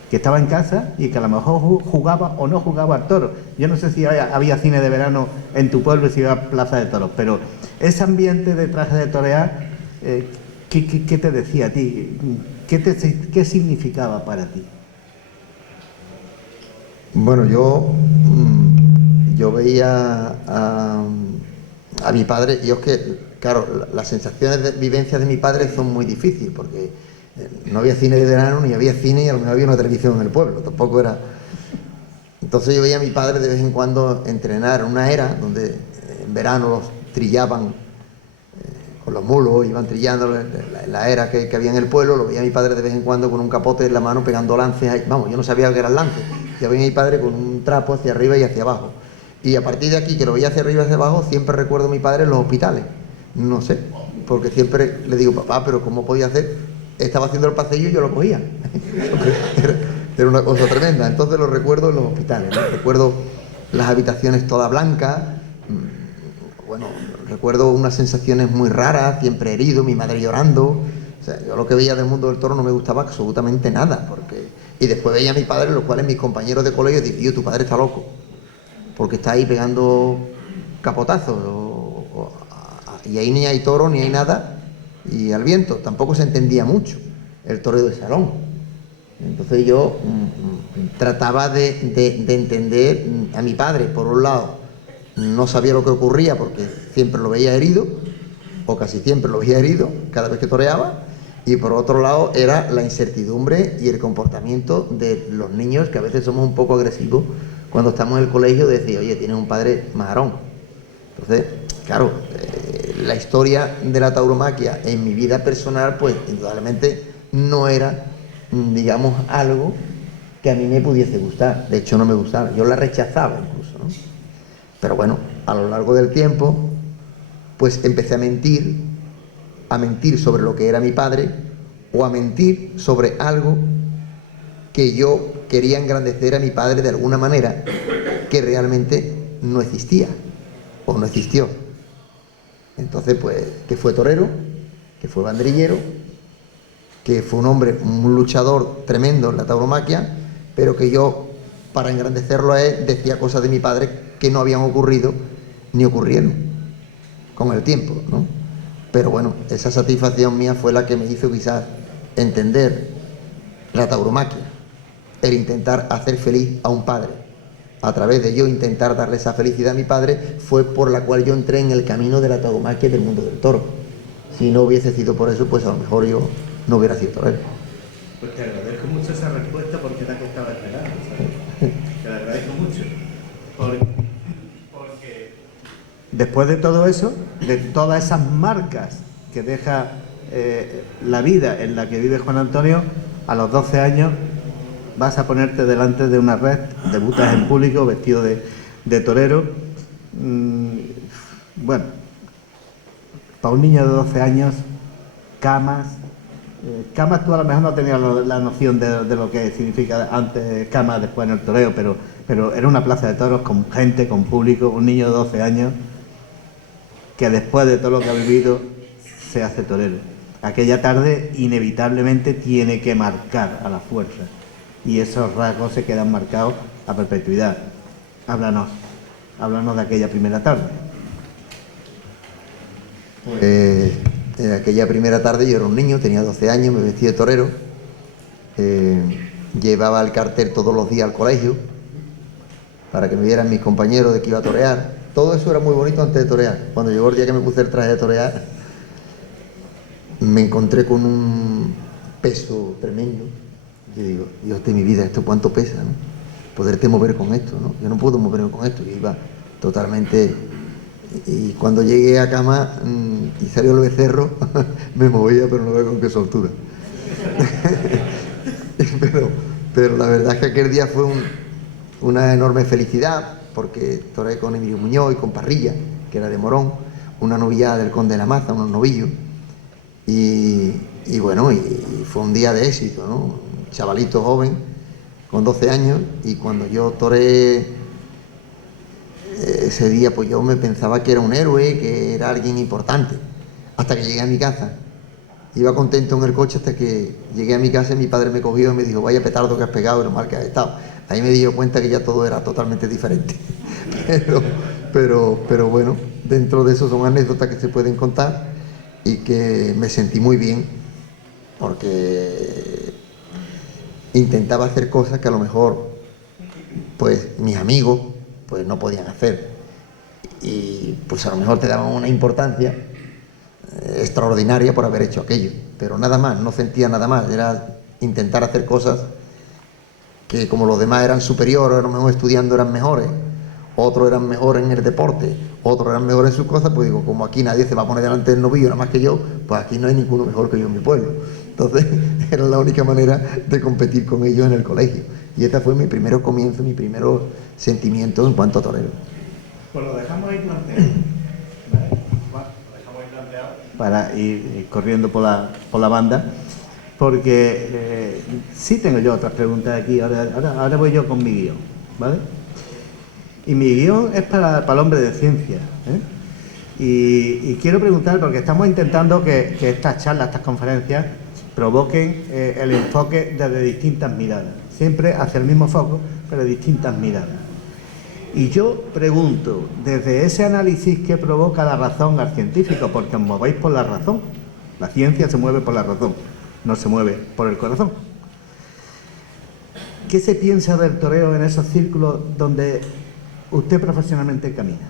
que estaba en casa y que a lo mejor jugaba o no jugaba al toro. Yo no sé si había cine de verano en tu pueblo y si iba a plaza de toros, pero ese ambiente de traje de torear, ¿qué te decía a ti? ¿Qué significaba para ti? Bueno, yo veía a mi padre, y es que, claro, las sensaciones de vivencias de mi padre son muy difíciles, porque no había cine de verano, ni había cine, y a lo mejor había una televisión en el pueblo, tampoco era... Entonces yo veía a mi padre de vez en cuando entrenar en una era donde en verano los trillaban con los mulos, iban trillando en la era que había en el pueblo. Lo veía a mi padre de vez en cuando con un capote en la mano pegando lances ahí. Vamos, yo no sabía lo que eran lances. Ya veía a mi padre con un trapo hacia arriba y hacia abajo. Y a partir de aquí, que lo veía hacia arriba y hacia abajo, siempre recuerdo a mi padre en los hospitales. No sé, porque siempre le digo, papá, pero ¿cómo podía hacer? Estaba haciendo el paseillo y yo lo cogía. Era una cosa tremenda. Entonces lo recuerdo en los hospitales, ¿no? Recuerdo las habitaciones todas blancas. Bueno, recuerdo unas sensaciones muy raras, siempre herido, mi madre llorando. O sea, yo lo que veía del mundo del toro no me gustaba absolutamente nada, porque... Y después veía a mi padre, los cuales mis compañeros de colegio decían, tío, tu padre está loco, porque está ahí pegando capotazos, y ahí ni hay toro, ni hay nada, y al viento. Tampoco se entendía mucho el toreo de salón. Entonces yo trataba de entender a mi padre. Por un lado, no sabía lo que ocurría porque siempre lo veía herido, o casi siempre lo veía herido cada vez que toreaba, y por otro lado era la incertidumbre y el comportamiento de los niños, que a veces somos un poco agresivos cuando estamos en el colegio, de decir, oye, tienes un padre majarón. Entonces, claro, la historia de la tauromaquia en mi vida personal, pues indudablemente no era, digamos, algo que a mí me pudiese gustar. De hecho no me gustaba, yo la rechazaba incluso, ¿no? Pero bueno, a lo largo del tiempo, pues empecé a mentir sobre lo que era mi padre, o a mentir sobre algo que yo quería engrandecer a mi padre de alguna manera que realmente no existía o no existió. Entonces, pues, que fue torero, que fue banderillero, que fue un hombre, un luchador tremendo en la tauromaquia, pero que yo, para engrandecerlo a él, decía cosas de mi padre que no habían ocurrido ni ocurrieron con el tiempo, ¿no? Pero bueno, esa satisfacción mía fue la que me hizo quizás entender la tauromaquia, el intentar hacer feliz a un padre. A través de yo intentar darle esa felicidad a mi padre, fue por la cual yo entré en el camino de la tauromaquia y del mundo del toro. Si no hubiese sido por eso, pues a lo mejor yo no hubiera sido torero. Pues te agradezco mucho esa respuesta, porque era que estaba esperando, ¿sabes? Te la agradezco mucho. Porque después de todo eso, de todas esas marcas que deja la vida en la que vive Juan Antonio, a los 12 años vas a ponerte delante de una red, debutas en público vestido de torero. Bueno, para un niño de 12 años, camas tú a lo mejor no tenías la noción de lo que significa antes camas, después en el toreo, pero era una plaza de toros con gente, con público, un niño de 12 años que después de todo lo que ha vivido se hace torero. aquella tarde inevitablemente tiene que marcar a la fuerza, y esos rasgos se quedan marcados a perpetuidad. Háblanos de aquella primera tarde. Aquella primera tarde yo era un niño, tenía 12 años, me vestí de torero, llevaba el cartel todos los días al colegio para que me vieran mis compañeros de que iba a torear. Todo eso era muy bonito antes de torear. Cuando llegó el día que me puse el traje de torear, me encontré con un peso tremendo. Yo digo, Dios de mi vida, ¿esto cuánto pesa, no? Poderte mover con esto, ¿no? Yo no puedo moverme con esto. Yo iba totalmente... Y cuando llegué a cama y salió el becerro, me movía, pero no veo con qué soltura. pero la verdad es que aquel día fue una enorme felicidad, porque toreé con Emilio Muñoz y con Parrilla, que era de Morón, una novillada del Conde de la Maza, unos novillos. Y bueno, y fue un día de éxito, ¿no? Un chavalito joven, con 12 años, y cuando yo toreé ese día, pues yo me pensaba que era un héroe, que era alguien importante, hasta que llegué a mi casa. Iba contento en el coche hasta que llegué a mi casa y mi padre me cogió y me dijo, vaya petardo que has pegado y lo mal que has estado. Ahí me di cuenta que ya todo era totalmente diferente. Pero bueno, dentro de eso son anécdotas que se pueden contar y que me sentí muy bien porque intentaba hacer cosas que a lo mejor pues mis amigos pues no podían hacer, y pues a lo mejor te daban una importancia extraordinaria por haber hecho aquello, pero nada más, no sentía nada más, era intentar hacer cosas que como los demás eran superiores, a lo mejor estudiando eran mejores, otros eran mejores en el deporte, otros eran mejores en sus cosas, pues digo, como aquí nadie se va a poner delante del novillo nada más que yo, pues aquí no hay ninguno mejor que yo en mi pueblo. Entonces era la única manera de competir con ellos en el colegio, y este fue mi primer comienzo, mi primer sentimiento en cuanto a torero. Pues lo dejamos ahí planteado, para ir corriendo por la banda, porque sí tengo yo otras preguntas aquí. Ahora voy yo con mi guión, ¿vale? Y mi guión es para el hombre de ciencia, ¿eh? Y quiero preguntar, porque estamos intentando que estas charlas, estas conferencias, provoquen el enfoque desde distintas miradas, siempre hacia el mismo foco, pero de distintas miradas. Y yo pregunto, desde ese análisis, ¿qué provoca la razón al científico? Porque os movéis por la razón. La ciencia se mueve por la razón, no se mueve por el corazón. ¿Qué se piensa del toreo en esos círculos donde usted profesionalmente camina?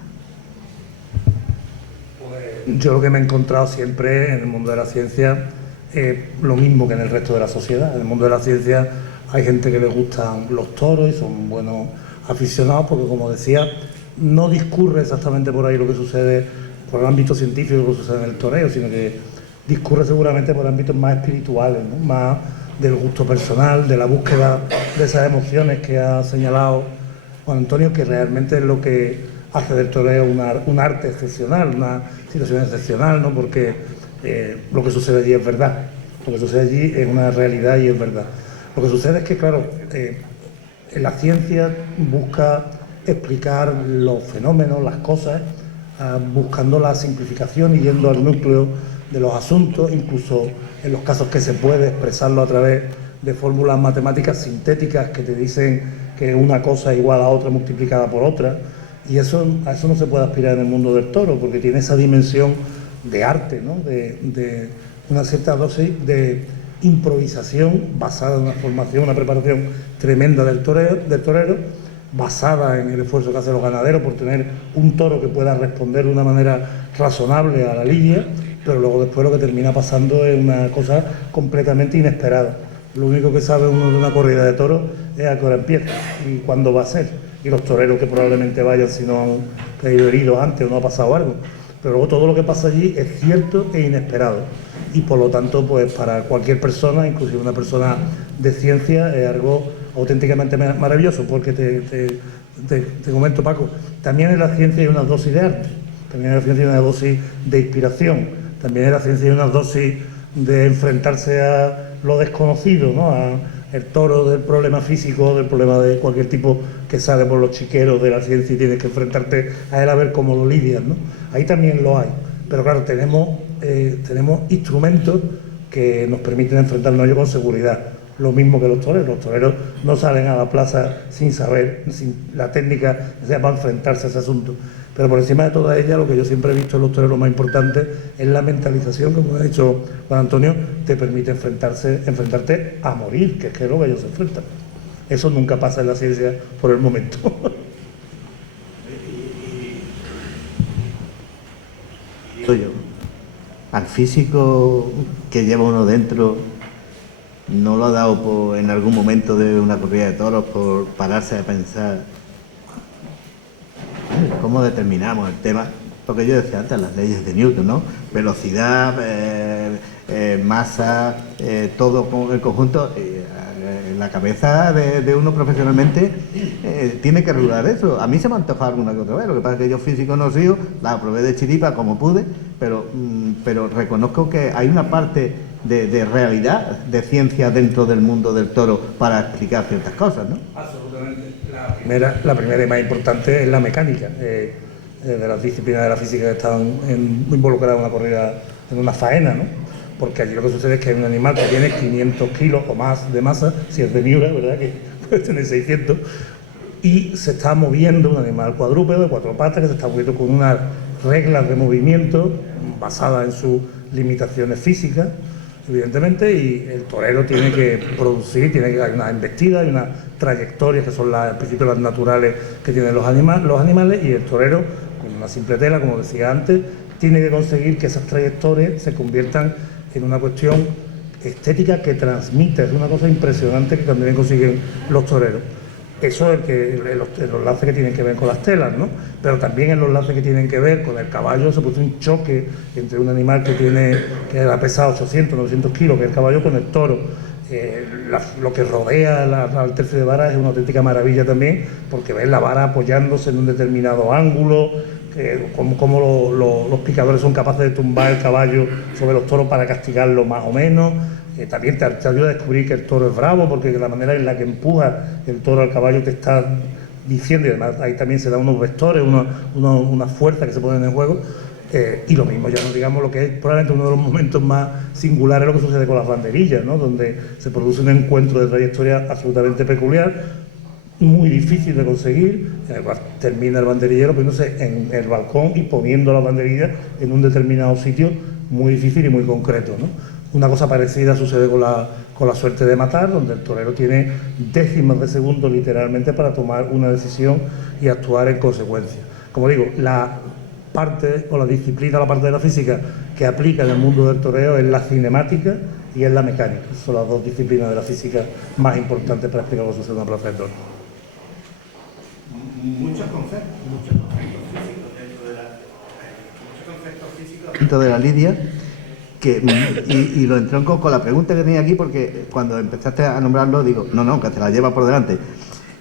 Pues yo lo que me he encontrado siempre en el mundo de la ciencia es lo mismo que en el resto de la sociedad. En el mundo de la ciencia hay gente que le gustan los toros y son buenos aficionados, porque como decía, no discurre exactamente por ahí lo que sucede por el ámbito científico, lo que sucede en el toreo, sino que discurre seguramente por ámbitos más espirituales, ¿no? Más del gusto personal, de la búsqueda de esas emociones que ha señalado Juan Antonio, que realmente es lo que hace del toreo un arte excepcional, una situación excepcional, ¿no? Porque lo que sucede allí es verdad, lo que sucede allí es una realidad y es verdad. Lo que sucede es que, claro, la ciencia busca explicar los fenómenos, las cosas, buscando la simplificación y yendo al núcleo de los asuntos, incluso en los casos que se puede expresarlo a través de fórmulas matemáticas sintéticas que te dicen que una cosa es igual a otra multiplicada por otra, y a eso no se puede aspirar en el mundo del toro, porque tiene esa dimensión de arte, ¿no? de una cierta dosis de improvisación basada en una formación, una preparación tremenda del torero, basada en el esfuerzo que hacen los ganaderos por tener un toro que pueda responder de una manera razonable a la lidia, pero luego después lo que termina pasando es una cosa completamente inesperada. Lo único que sabe uno de una corrida de toros es a qué hora empieza y cuándo va a ser, y los toreros que probablemente vayan si no han caído heridos antes o no ha pasado algo, pero luego todo lo que pasa allí es cierto e inesperado, y por lo tanto pues para cualquier persona, inclusive una persona de ciencia, es algo auténticamente maravilloso, porque te comento, Paco, también en la ciencia hay una dosis de arte, también en la ciencia hay una dosis de inspiración, también en la ciencia hay una dosis de enfrentarse a lo desconocido, ¿no? A el toro del problema físico, del problema de cualquier tipo que sale por los chiqueros de la ciencia y tienes que enfrentarte a él a ver cómo lo lidias, ¿no? Ahí también lo hay, pero claro, tenemos instrumentos que nos permiten enfrentarnos a ello con seguridad. Lo mismo que los toreros no salen a la plaza sin saber, sin la técnica sea para enfrentarse a ese asunto. Pero por encima de toda ella, lo que yo siempre he visto en los toreros más importante es la mentalización, como ha dicho Juan Antonio, te permite enfrentarte a morir, que es lo que ellos se enfrentan. Eso nunca pasa en la ciencia por el momento. Yo, al físico que lleva uno dentro, ¿no lo ha dado en algún momento de una corrida de toros por pararse a pensar cómo determinamos el tema? Porque yo decía antes, las leyes de Newton, ¿no? Velocidad, masa, todo el conjunto. La cabeza de uno profesionalmente tiene que regular eso. A mí se me ha antojado alguna que otra vez, lo que pasa es que yo físico no soy, la probé de chiripa como pude, pero reconozco que hay una parte de realidad, de ciencia dentro del mundo del toro para explicar ciertas cosas, ¿no? Absolutamente. La primera y más importante es la mecánica. De las disciplinas de la física que están involucradas en una corrida, en una faena, ¿no? Porque allí lo que sucede es que hay un animal que tiene 500 kilos o más de masa, si es de Miura, ¿verdad?, que puede tener 600, y se está moviendo, un animal cuadrúpedo de 4 patas, que se está moviendo con unas reglas de movimiento basadas en sus limitaciones físicas, evidentemente, y el torero tiene que producir, hay unas embestidas, hay unas trayectorias que son en principio las naturales que tienen los animales, y el torero, con una simple tela, como decía antes, tiene que conseguir que esas trayectorias se conviertan en una cuestión estética que transmite. Es una cosa impresionante que también consiguen los toreros. Eso es los lances que tienen que ver con las telas, ¿no? Pero también en los lances que tienen que ver con el caballo se produce un choque entre un animal que ha pesado 800, 900 kilos, que es el caballo, con el toro. Lo que rodea al tercio de vara es una auténtica maravilla también, porque ves la vara apoyándose en un determinado ángulo, cómo los picadores son capaces de tumbar el caballo sobre los toros para castigarlo más o menos. También te ayuda a descubrir que el toro es bravo, porque la manera en la que empuja el toro al caballo te está diciendo, y además ahí también se dan unos vectores, una fuerza que se ponen en juego. Y lo mismo, ya no digamos lo que es probablemente uno de los momentos más singulares, lo que sucede con las banderillas, ¿no? Donde se produce un encuentro de trayectoria absolutamente peculiar, muy difícil de conseguir, en el cual termina el banderillero poniéndose en el balcón y poniendo la banderilla en un determinado sitio muy difícil y muy concreto, ¿no? Una cosa parecida sucede con la suerte de matar, donde el torero tiene décimas de segundo literalmente para tomar una decisión y actuar en consecuencia. Como digo, la parte o la disciplina, la parte de la física que aplica en el mundo del toreo es la cinemática y es la mecánica. Son las dos disciplinas de la física más importantes para explicar lo que sucede en una plaza de toros. Muchos conceptos físicos dentro de la lidia, y lo entronco con la pregunta que tenía aquí, porque cuando empezaste a nombrarlo digo, no, que te la lleva por delante.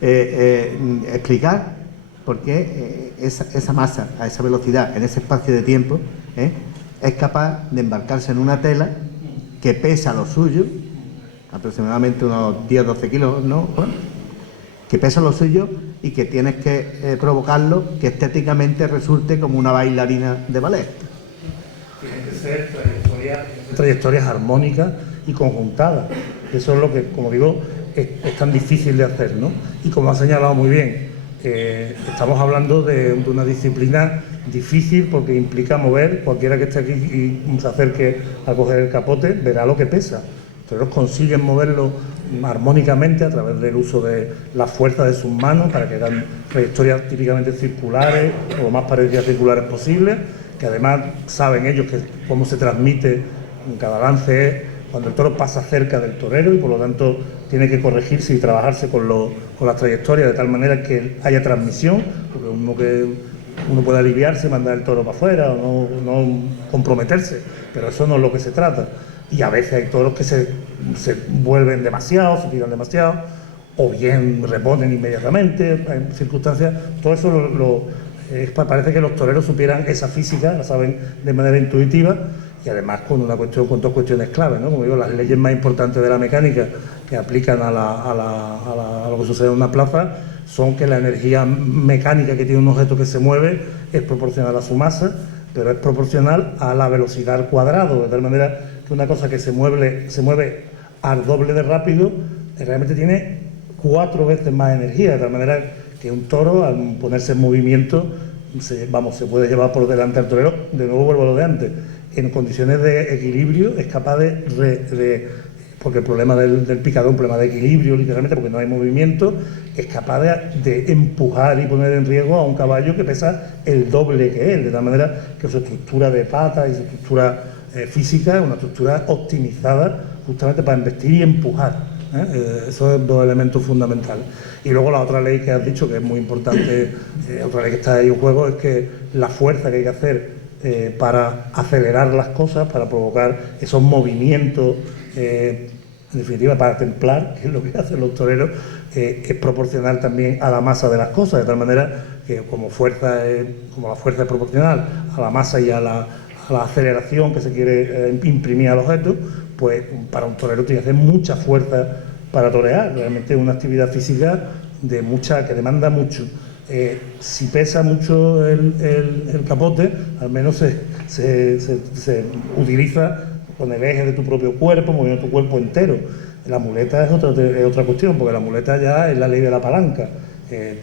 Explicar por qué esa masa, a esa velocidad, en ese espacio de tiempo, es capaz de embarcarse en una tela que pesa lo suyo, aproximadamente unos 10-12 kilos, ¿no? Bueno, que pesa lo suyo y que tienes que provocarlo que estéticamente resulte como una bailarina de ballet. Tienen que ser trayectorias armónicas y conjuntadas. Eso es lo que, como digo, es tan difícil de hacer, ¿no? Y como ha señalado muy bien, estamos hablando de una disciplina difícil, porque implica mover, cualquiera que esté aquí y se acerque a coger el capote verá lo que pesa. Entonces consiguen moverlo armónicamente a través del uso de la fuerza de sus manos para que hagan trayectorias típicamente circulares o lo más parecidas a circulares posibles, que además saben ellos que cómo se transmite en cada lance es cuando el toro pasa cerca del torero, y por lo tanto tiene que corregirse y trabajarse con las trayectorias de tal manera que haya transmisión, porque uno puede aliviarse y mandar el toro para afuera o no comprometerse, pero eso no es lo que se trata. Y a veces hay toros que se vuelven demasiado, se tiran demasiado, o bien reponen inmediatamente, en circunstancias. Todo eso parece que los toreros supieran esa física, la saben de manera intuitiva, y además con dos cuestiones claves, ¿no? Como digo, las leyes más importantes de la mecánica que aplican a lo que sucede en una plaza son que la energía mecánica que tiene un objeto que se mueve es proporcional a su masa, pero es proporcional a la velocidad al cuadrado, de tal manera que una cosa que se mueve al doble de rápido, realmente tiene 4 veces más energía, de tal manera que un toro, al ponerse en movimiento, se puede llevar por delante al torero. De nuevo vuelvo a lo de antes, en condiciones de equilibrio es capaz porque el problema del picador es un problema de equilibrio, literalmente, porque no hay movimiento, es capaz de empujar y poner en riesgo a un caballo que pesa el doble que él, de tal manera que su estructura de patas y su estructura física es una estructura optimizada justamente para embestir y empujar. Esos son 2 elementos fundamentales. Y luego la otra ley que has dicho, que es muy importante, otra ley que está ahí en juego, es que la fuerza que hay que hacer para acelerar las cosas, para provocar esos movimientos, en definitiva para templar, que es lo que hacen los toreros, es proporcional también a la masa de las cosas, de tal manera que como la fuerza es proporcional a la masa y a la aceleración que se quiere imprimir al objeto, pues para un torero tiene que hacer mucha fuerza para torear. Realmente es una actividad física que demanda mucho. Si pesa mucho el capote, al menos se utiliza con el eje de tu propio cuerpo, moviendo tu cuerpo entero. La muleta es otra cuestión, porque la muleta ya es la ley de la palanca.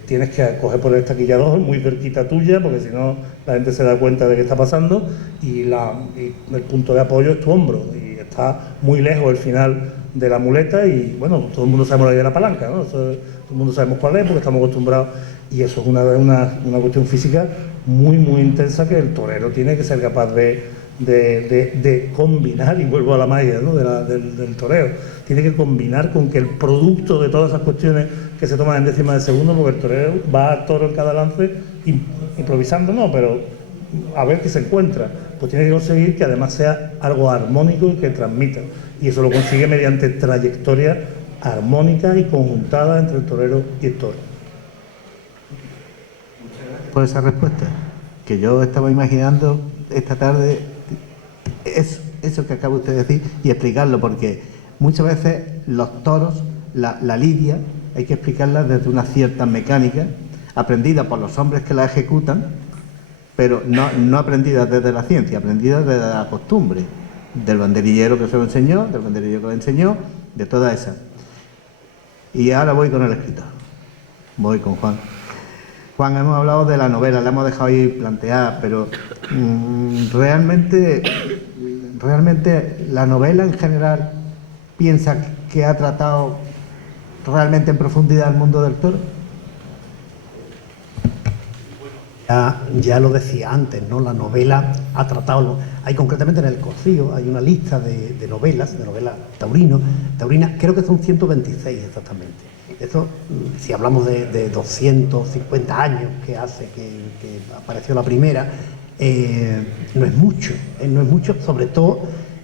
Tienes que coger por el taquillador muy cerquita tuya, porque si no la gente se da cuenta de qué está pasando, y el punto de apoyo es tu hombro, y está muy lejos el final de la muleta, y bueno, todo el mundo sabe la ley de la palanca, ¿no? Todo el mundo sabemos cuál es, porque estamos acostumbrados, y eso es una cuestión física muy, muy intensa que el torero tiene que ser capaz de combinar, y vuelvo a la malla, ¿no? del toreo, tiene que combinar con que el producto de todas esas cuestiones que se toman en décimas de segundo, porque el torero va al toro en cada lance improvisando, no, pero a ver qué se encuentra, pues tiene que conseguir que además sea algo armónico y que transmita, y eso lo consigue mediante trayectorias armónicas y conjuntadas entre el torero y el toro. Por esa respuesta, que yo estaba imaginando esta tarde eso que acaba usted de decir, y explicarlo, porque muchas veces los toros, la lidia, hay que explicarla desde una cierta mecánica aprendida por los hombres que la ejecutan, pero no aprendida desde la ciencia, aprendida desde la costumbre, del banderillero que se lo enseñó, del banderillero que lo enseñó, de toda esa. Y ahora voy con el escritor, voy con Juan. Juan, hemos hablado de la novela, la hemos dejado ahí planteada, pero realmente la novela en general piensa que ha tratado realmente en profundidad el mundo del toro. Ya lo decía antes, ¿no? La novela ha tratado, hay concretamente en el Cocío, hay una lista de novelas taurinas, creo que son 126 exactamente. Eso, si hablamos de 250 años que hace que apareció la primera, no es mucho, sobre todo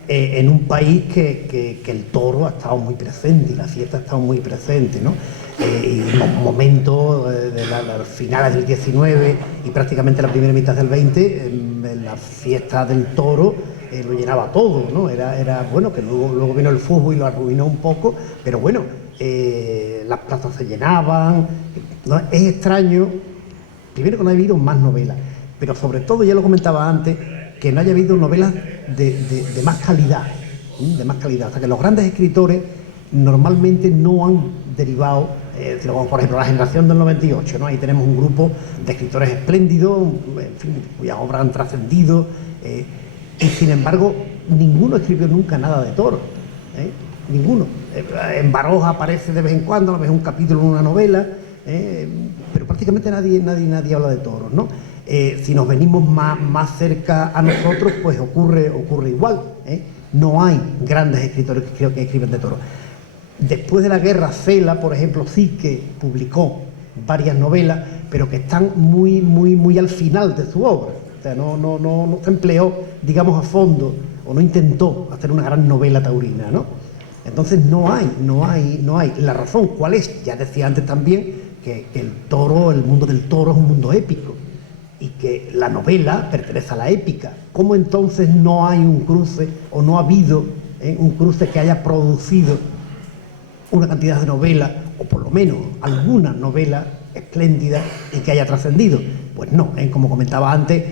en un país que el toro ha estado muy presente y la fiesta ha estado muy presente, ¿no? Y momentos de las finales del 19 y prácticamente la primera mitad del 20, en la fiesta del toro lo llenaba todo, ¿no? Era bueno, que luego vino el fútbol y lo arruinó un poco, pero bueno, las plazas se llenaban, ¿no? Es extraño, primero que no haya habido más novelas, pero sobre todo, ya lo comentaba antes, que no haya habido novelas de más calidad, o sea, que los grandes escritores normalmente no han derivado, por ejemplo, la generación del 98, ¿no? Ahí tenemos un grupo de escritores espléndidos, en fin, cuyas obras han trascendido, y sin embargo, ninguno escribió nunca nada de toros, ninguno. En Baroja aparece de vez en cuando, a lo mejor un capítulo en una novela, pero prácticamente nadie habla de toros, ¿no? Si nos venimos más cerca a nosotros, pues ocurre igual, no hay grandes escritores que escriben de toros. Después de la guerra, Cela, por ejemplo, sí que publicó varias novelas, pero que están muy al final de su obra. O sea, no se empleó, digamos, a fondo, o no intentó hacer una gran novela taurina, ¿no? Entonces no hay. La razón, ¿cuál es? Ya decía antes también que el mundo del toro es un mundo épico, y que la novela pertenece a la épica. ¿Cómo entonces no hay un cruce, o no ha habido un cruce que haya producido una cantidad de novelas, o por lo menos alguna novela espléndida y que haya trascendido. Pues no, como comentaba antes,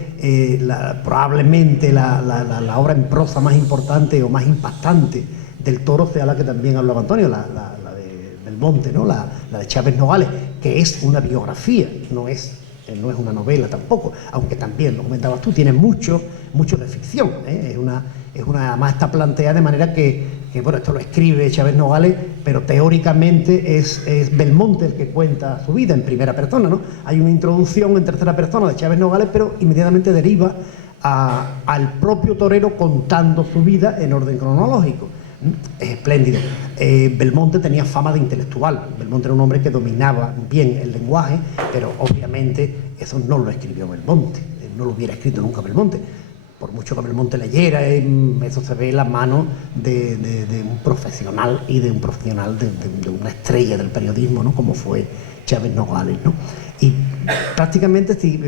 probablemente la obra en prosa más importante o más impactante del Toro sea la que también hablaba Antonio, la de Belmonte, ¿no? La de Chávez Nogales, que es una biografía, no es una novela tampoco, aunque también, lo comentabas tú, tiene mucho de ficción, ¿eh? Además está planteada de manera que bueno, esto lo escribe Chávez Nogales, pero teóricamente es Belmonte el que cuenta su vida en primera persona, ¿no? Hay una introducción en tercera persona de Chávez Nogales, pero inmediatamente deriva al propio torero contando su vida en orden cronológico. Es espléndido. Belmonte tenía fama de intelectual. Belmonte era un hombre que dominaba bien el lenguaje, pero obviamente eso no lo escribió Belmonte, no lo hubiera escrito nunca Belmonte. Por mucho que Belmonte leyera, eso se ve en la mano de un profesional y de un profesional de una estrella del periodismo, ¿no? Como fue Chávez Nogales, ¿no? Y prácticamente sí,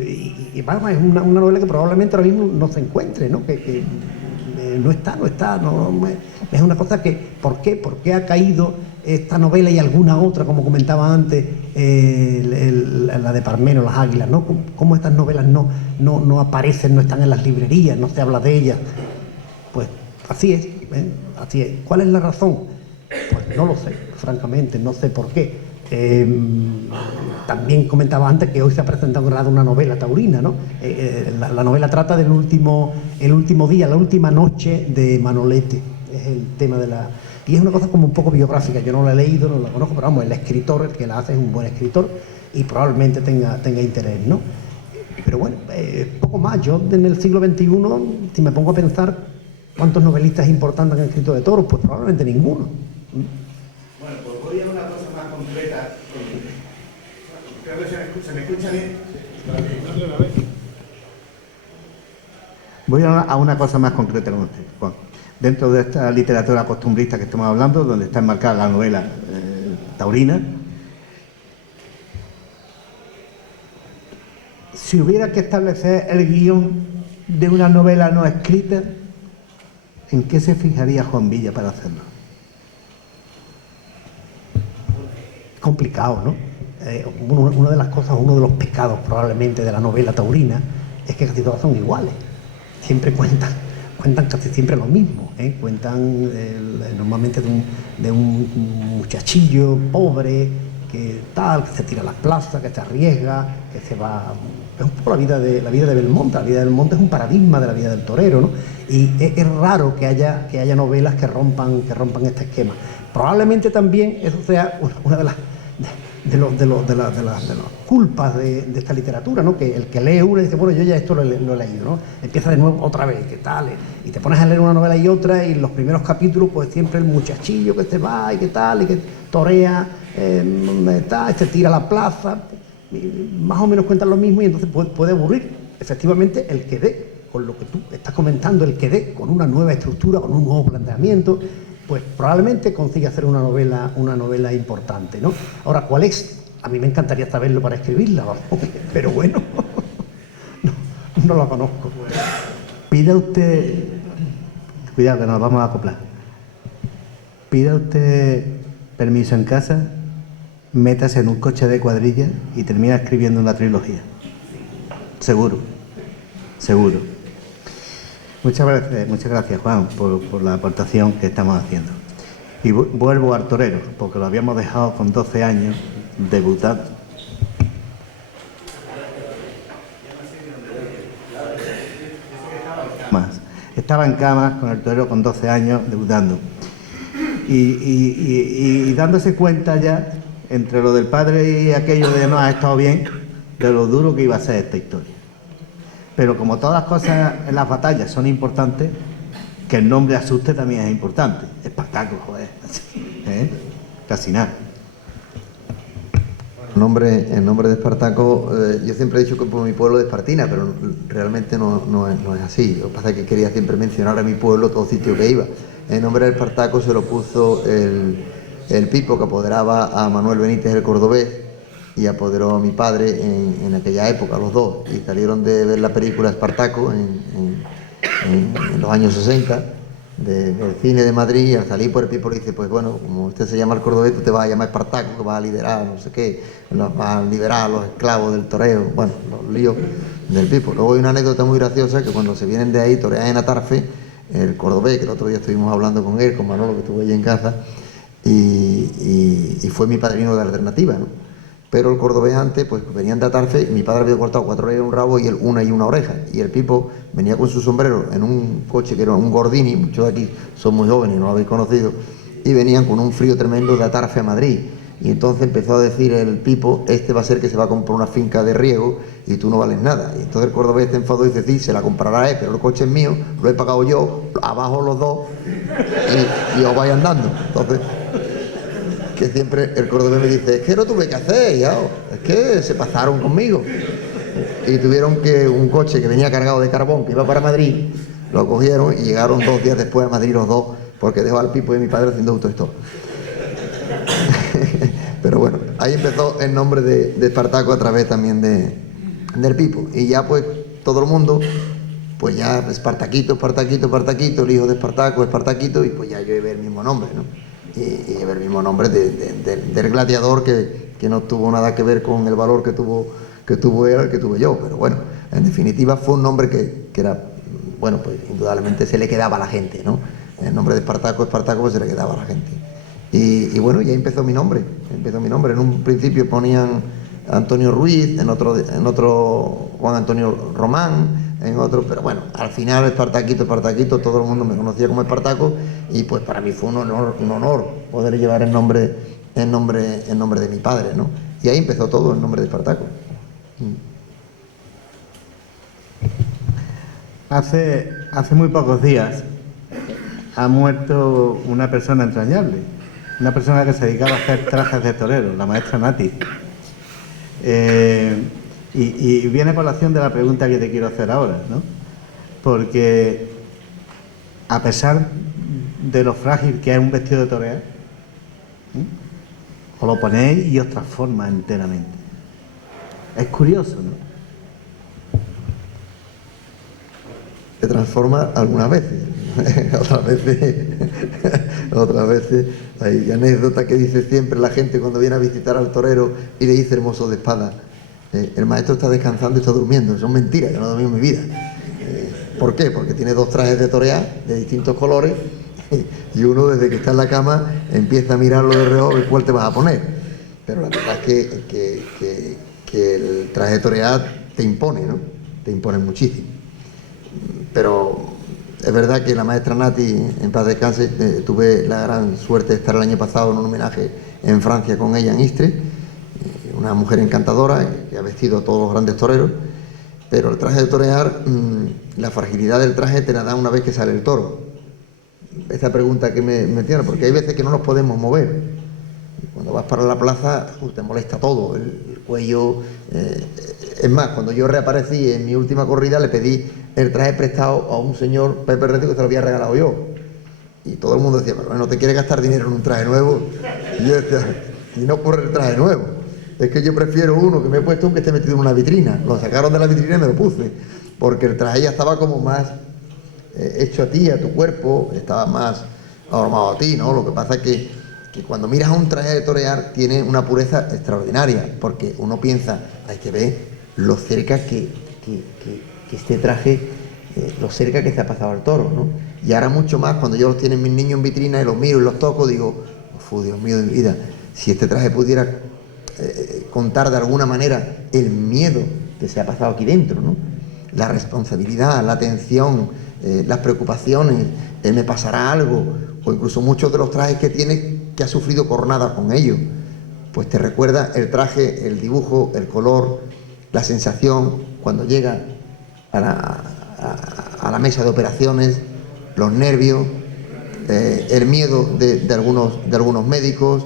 es una novela que probablemente ahora mismo no se encuentre, ¿no? Que no está, es una cosa que, ¿por qué ha caído esta novela y alguna otra, como comentaba antes, la de Parmeno, Las Águilas, ¿no? ¿Cómo estas novelas no aparecen, no están en las librerías, no se habla de ellas? Pues así es, así es. ¿Cuál es la razón? Pues no lo sé, francamente, no sé por qué. También comentaba antes que hoy se ha presentado una novela taurina, ¿no? La novela trata del último día, la última noche de Manolete, es el tema de la... Y es una cosa como un poco biográfica, yo no la he leído, no la conozco, pero vamos, el escritor, el que la hace es un buen escritor y probablemente tenga interés, ¿no? Pero bueno, poco más. Yo en el siglo XXI, si me pongo a pensar cuántos novelistas importantes han escrito de toros, pues probablemente ninguno. Bueno, pues voy a una cosa más concreta. Creo que se me escucha bien. Voy a una cosa más concreta con usted, Juan. Dentro de esta literatura costumbrista que estamos hablando, donde está enmarcada la novela taurina, si hubiera que establecer el guión de una novela no escrita, ¿en qué se fijaría Juan Villa para hacerlo? Complicado, ¿no? Una de las cosas, uno de los pecados probablemente de la novela taurina es que casi todas son iguales. Siempre cuentan casi siempre lo mismo, ¿eh? Cuentan normalmente de un muchachillo pobre que se tira a las plazas, que se arriesga, que se va... Es un poco la vida de Belmonte. La vida de Belmonte es un paradigma de la vida del torero, ¿no? Y es raro que haya novelas que rompan este esquema. Probablemente también eso sea una de las culpas de esta literatura, ¿no? Que el que lee una dice, bueno, yo ya esto lo he leído, ¿no? Empieza de nuevo otra vez, ¿qué tal? Y te pones a leer una novela y otra, y en los primeros capítulos, pues siempre el muchachillo que se va, y qué tal, y que torea, se tira a la plaza, y más o menos cuentan lo mismo, y entonces puede aburrir. Efectivamente, el que dé, con lo que tú estás comentando, el que dé, con una nueva estructura, con un nuevo planteamiento, pues probablemente consiga hacer una novela importante, ¿no? Ahora, ¿cuál es? A mí me encantaría saberlo para escribirla, pero bueno, no la conozco. Pida usted, cuidado que nos vamos a acoplar, pida usted permiso en casa, métase en un coche de cuadrilla y termina escribiendo una trilogía. Seguro. Muchas gracias, Juan, por la aportación que estamos haciendo. Y vuelvo al torero, porque lo habíamos dejado con 12 años, debutando. Estaba en cama con el torero con 12 años, debutando. Y dándose cuenta ya, entre lo del padre y aquello de no ha estado bien, de lo duro que iba a ser esta historia. Pero como todas las cosas en las batallas son importantes, que el nombre asuste también es importante. Espartaco, joder, ¿eh? Casi nada. El nombre de Espartaco, yo siempre he dicho que por mi pueblo de Espartina, pero realmente no es así. Lo que pasa es que quería siempre mencionar a mi pueblo todo sitio que iba. El nombre de Espartaco se lo puso el Pipo, que apoderaba a Manuel Benítez el cordobés, y apoderó a mi padre en aquella época, los dos, y salieron de ver la película Espartaco en los años 60, del cine de Madrid, y al salir por el Pipo le dice, pues bueno, como usted se llama el cordobés, tú te vas a llamar Espartaco, que vas a liderar no sé qué, vas a liberar a los esclavos del toreo, bueno, los líos del Pipo. Luego hay una anécdota muy graciosa, que cuando se vienen de ahí, torean en Atarfe, el cordobés, que el otro día estuvimos hablando con él, con Manolo, que estuvo allí en casa, y fue mi padrino de alternativa, ¿no? Pero el cordobés antes, pues venían de Atarfe, mi padre había cortado 4 orejas y un rabo, y él una y una oreja, y el Pipo venía con su sombrero en un coche que era un Gordini, muchos de aquí son muy jóvenes y no lo habéis conocido, y venían con un frío tremendo de Atarfe a Madrid, y entonces empezó a decir el Pipo, este va a ser que se va a comprar una finca de riego y tú no vales nada, y entonces el cordobés se enfadó y dice, sí, se la comprará él, pero el coche es mío, lo he pagado yo, abajo los dos, y os vais andando. Entonces, que siempre el cordobés me dice, es que no tuve que hacer, ya, es que se pasaron conmigo. Y tuvieron que, un coche que venía cargado de carbón, que iba para Madrid, lo cogieron y llegaron 2 días después a Madrid los dos, porque dejó al Pipo y a mi padre haciendo autostop. Pero bueno, ahí empezó el nombre de Espartaco a través también del Pipo. Y ya pues todo el mundo, pues ya Espartaquito, el hijo de Espartaco, Espartaquito, y pues ya yo llevé el mismo nombre, ¿no? Y llevé el mismo nombre del gladiador que no tuvo nada que ver con el valor que tuvo él, el que tuve yo. Pero bueno, en definitiva fue un nombre que era, bueno, pues indudablemente se le quedaba a la gente, ¿no? El nombre de Espartaco, pues se le quedaba a la gente. Y bueno, ya empezó mi nombre. En un principio ponían Antonio Ruiz, en otro Juan Antonio Román, en otro, pero bueno, al final Espartaquito, todo el mundo me conocía como Espartaco, y pues para mí fue un honor poder llevar el nombre de mi padre, ¿no? Y ahí empezó todo, el nombre de Espartaco. Hace muy pocos días ha muerto una persona entrañable, una persona que se dedicaba a hacer trajes de torero, la maestra Nati. Y viene por la acción de la pregunta que te quiero hacer ahora, ¿no? Porque a pesar de lo frágil que es un vestido de torear, os lo ponéis y os transforma enteramente. Es curioso, ¿no? Se transforma algunas veces, otras veces hay anécdota que dice siempre la gente cuando viene a visitar al torero y le dice hermoso de espada, el maestro está descansando y está durmiendo. Son mentiras, yo no he dormido en mi vida. ¿Por qué? Porque tiene 2 trajes de torear de distintos colores y uno desde que está en la cama empieza a mirarlo de reojo y cuál te vas a poner. Pero la verdad es que el traje de torear te impone, ¿no? Te impone muchísimo. Pero es verdad que la maestra Nati, en paz descanse, tuve la gran suerte de estar el año pasado en un homenaje en Francia con ella en Istres, una mujer encantadora que ha vestido a todos los grandes toreros, pero el traje de torear, la fragilidad del traje te la da una vez que sale el toro. Esa pregunta que me tiene, porque hay veces que no nos podemos mover. Cuando vas para la plaza, te molesta todo, el cuello. Es más, cuando yo reaparecí en mi última corrida, le pedí el traje prestado a un señor, Pepe Reto, que se lo había regalado yo. Y todo el mundo decía, pero no te quieres gastar dinero en un traje nuevo. Y yo decía, y no por el traje nuevo. Es que yo prefiero uno que me he puesto que esté metido en una vitrina. Lo sacaron de la vitrina y me lo puse. Porque el traje ya estaba como más hecho a ti, a tu cuerpo, estaba más armado a ti, ¿no? Lo que pasa es que cuando miras a un traje de torear tiene una pureza extraordinaria, porque uno piensa, hay que ver lo cerca que este traje, lo cerca que se ha pasado al toro, ¿no? Y ahora mucho más, cuando yo los tienen mis niños en vitrina y los miro y los toco, digo, Dios mío de mi vida, si este traje pudiera contar de alguna manera el miedo que se ha pasado aquí dentro, ¿no? La responsabilidad, la atención, las preocupaciones, me pasará algo, o incluso muchos de los trajes que tiene, que ha sufrido cornadas con ellos, pues te recuerda el traje, el dibujo, el color, la sensación cuando llega a la mesa de operaciones, los nervios, el miedo de algunos médicos,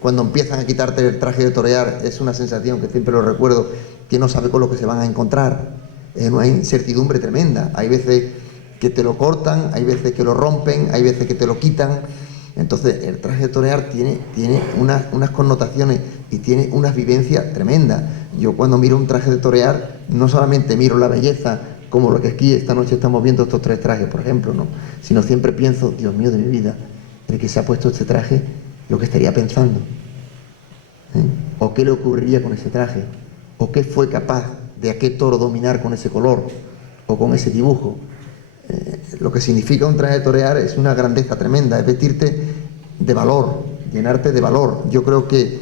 cuando empiezan a quitarte el traje de torear, es una sensación que siempre lo recuerdo, que no sabe con lo que se van a encontrar, una incertidumbre tremenda. Hay veces que te lo cortan, hay veces que lo rompen, hay veces que te lo quitan. Entonces el traje de torear tiene unas connotaciones y tiene unas vivencias tremendas. Yo cuando miro un traje de torear no solamente miro la belleza como lo que aquí esta noche estamos viendo estos 3 trajes, por ejemplo, ¿no? Sino siempre pienso, Dios mío de mi vida, el que se ha puesto este traje, lo que estaría pensando, ¿eh? O qué le ocurriría con ese traje, o qué fue capaz de a qué toro dominar con ese color, o con ese dibujo. Lo que significa un traje de torear es una grandeza tremenda, es vestirte de valor, llenarte de valor. Yo creo que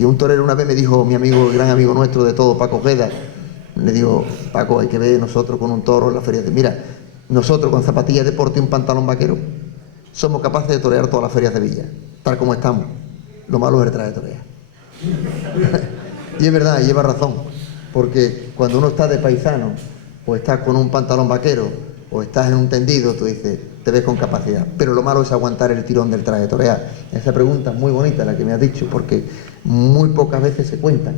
un torero una vez me dijo, mi amigo, el gran amigo nuestro de todo, Paco Ojeda, le digo, Paco, hay que ver nosotros con un toro en la feria. Mira, nosotros con zapatillas de deporte y un pantalón vaquero somos capaces de torear todas las ferias de Villa, tal como estamos. Lo malo es el traje de torear. Y es verdad, lleva razón, porque cuando uno está de paisano, o estás con un pantalón vaquero, o estás en un tendido, tú dices, te ves con capacidad. Pero lo malo es aguantar el tirón del traje de torear. Esa pregunta es muy bonita la que me has dicho, porque muy pocas veces se cuentan.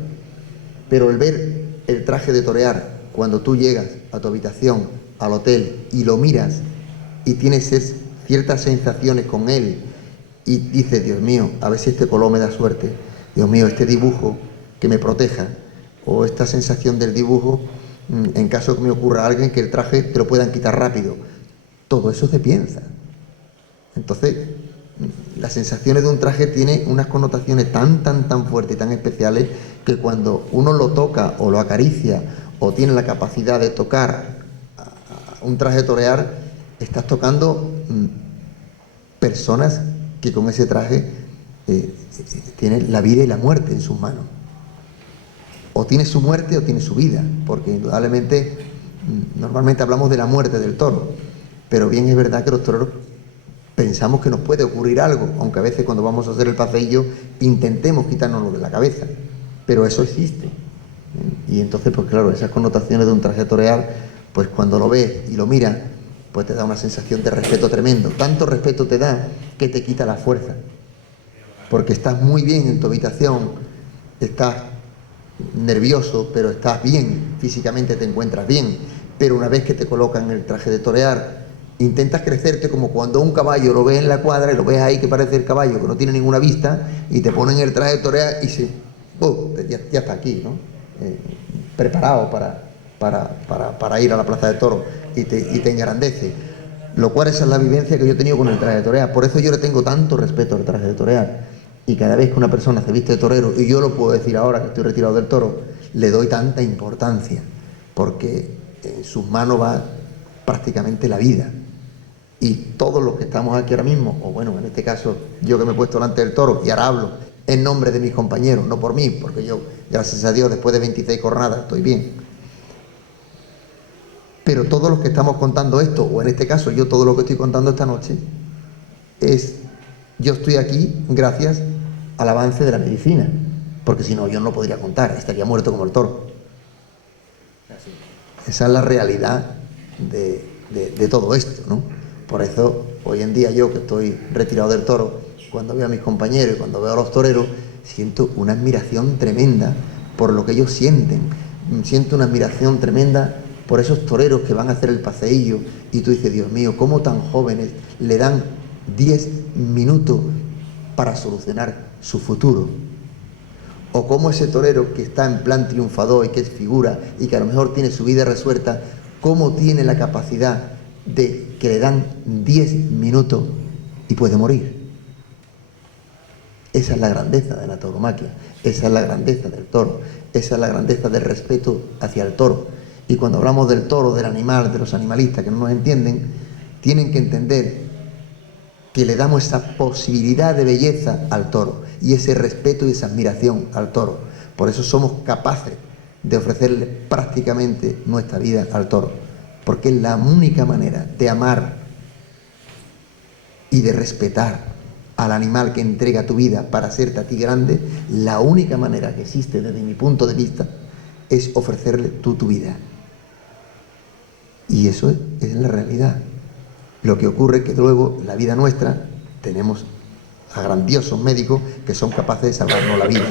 Pero el ver el traje de torear, cuando tú llegas a tu habitación, al hotel, y lo miras, y tienes ciertas sensaciones con él, y dices, Dios mío, a ver si este color me da suerte, Dios mío, este dibujo que me proteja, o esta sensación del dibujo, en caso que me ocurra a alguien, que el traje te lo puedan quitar rápido. Todo eso se piensa. Entonces, las sensaciones de un traje tienen unas connotaciones tan fuertes y tan especiales, que cuando uno lo toca o lo acaricia, o tiene la capacidad de tocar un traje de torear, estás tocando personas que con ese traje tienen la vida y la muerte en sus manos. O tiene su muerte o tiene su vida, porque indudablemente, normalmente hablamos de la muerte del toro, pero bien es verdad que los toreros pensamos que nos puede ocurrir algo, aunque a veces cuando vamos a hacer el paseillo intentemos quitárnoslo de la cabeza, pero eso existe. Y entonces, pues claro, esas connotaciones de un traje de torear, pues cuando lo ves y lo miras, pues te da una sensación de respeto tremendo. Tanto respeto te da que te quita la fuerza, porque estás muy bien en tu habitación, estás nervioso, pero estás bien, físicamente te encuentras bien, pero una vez que te colocan el traje de torear, intentas crecerte como cuando un caballo lo ves en la cuadra y lo ves ahí que parece el caballo, que no tiene ninguna vista, y te ponen el traje de torear y ya está aquí, ¿no? Preparado para ir a la plaza de toros, y te engrandece. Lo cual esa es la vivencia que yo he tenido con el traje de torear. Por eso yo le tengo tanto respeto al traje de torear. Y cada vez que una persona se viste de torero, y yo lo puedo decir ahora que estoy retirado del toro, le doy tanta importancia, porque en sus manos va prácticamente la vida. Y todos los que estamos aquí ahora mismo, o bueno, en este caso yo que me he puesto delante del toro, y ahora hablo en nombre de mis compañeros, no por mí, porque yo, gracias a Dios, después de 26 jornadas estoy bien. Pero todos los que estamos contando esto, o en este caso yo todo lo que estoy contando esta noche, yo estoy aquí gracias al avance de la medicina, porque si no yo no lo podría contar, estaría muerto como el toro. Esa es la realidad de todo esto, ¿no? Por eso hoy en día yo, que estoy retirado del toro, cuando veo a mis compañeros y cuando veo a los toreros, siento una admiración tremenda por lo que ellos sienten. Siento una admiración tremenda por esos toreros que van a hacer el paseillo, y tú dices, Dios mío, cómo tan jóvenes le dan 10 minutos para solucionar su futuro. O cómo ese torero que está en plan triunfador y que es figura y que a lo mejor tiene su vida resuelta, cómo tiene la capacidad de que le dan 10 minutos y puede morir. Esa es la grandeza de la tauromaquia, esa es la grandeza del toro, esa es la grandeza del respeto hacia el toro. Y cuando hablamos del toro, del animal, de los animalistas que no nos entienden, tienen que entender que le damos esa posibilidad de belleza al toro, y ese respeto y esa admiración al toro. Por eso somos capaces de ofrecerle prácticamente nuestra vida al toro, porque es la única manera de amar y de respetar al animal que entrega tu vida para hacerte a ti grande. La única manera que existe desde mi punto de vista es ofrecerle tu vida. Y eso es la realidad. Lo que ocurre es que luego, en la vida nuestra, tenemos a grandiosos médicos que son capaces de salvarnos la vida.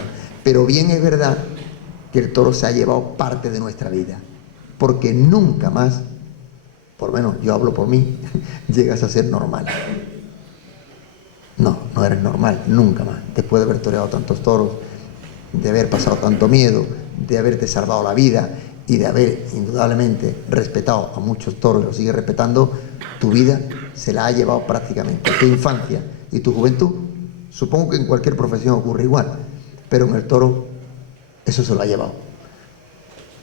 Pero bien es verdad que el toro se ha llevado parte de nuestra vida, porque nunca más, por lo menos yo hablo por mí, llegas a ser normal. No eres normal, nunca más. Después de haber toreado tantos toros, de haber pasado tanto miedo, de haberte salvado la vida, y de haber indudablemente respetado a muchos toros y lo sigues respetando, tu vida se la ha llevado prácticamente. Tu infancia y tu juventud, supongo que en cualquier profesión ocurre igual, pero en el toro eso se lo ha llevado.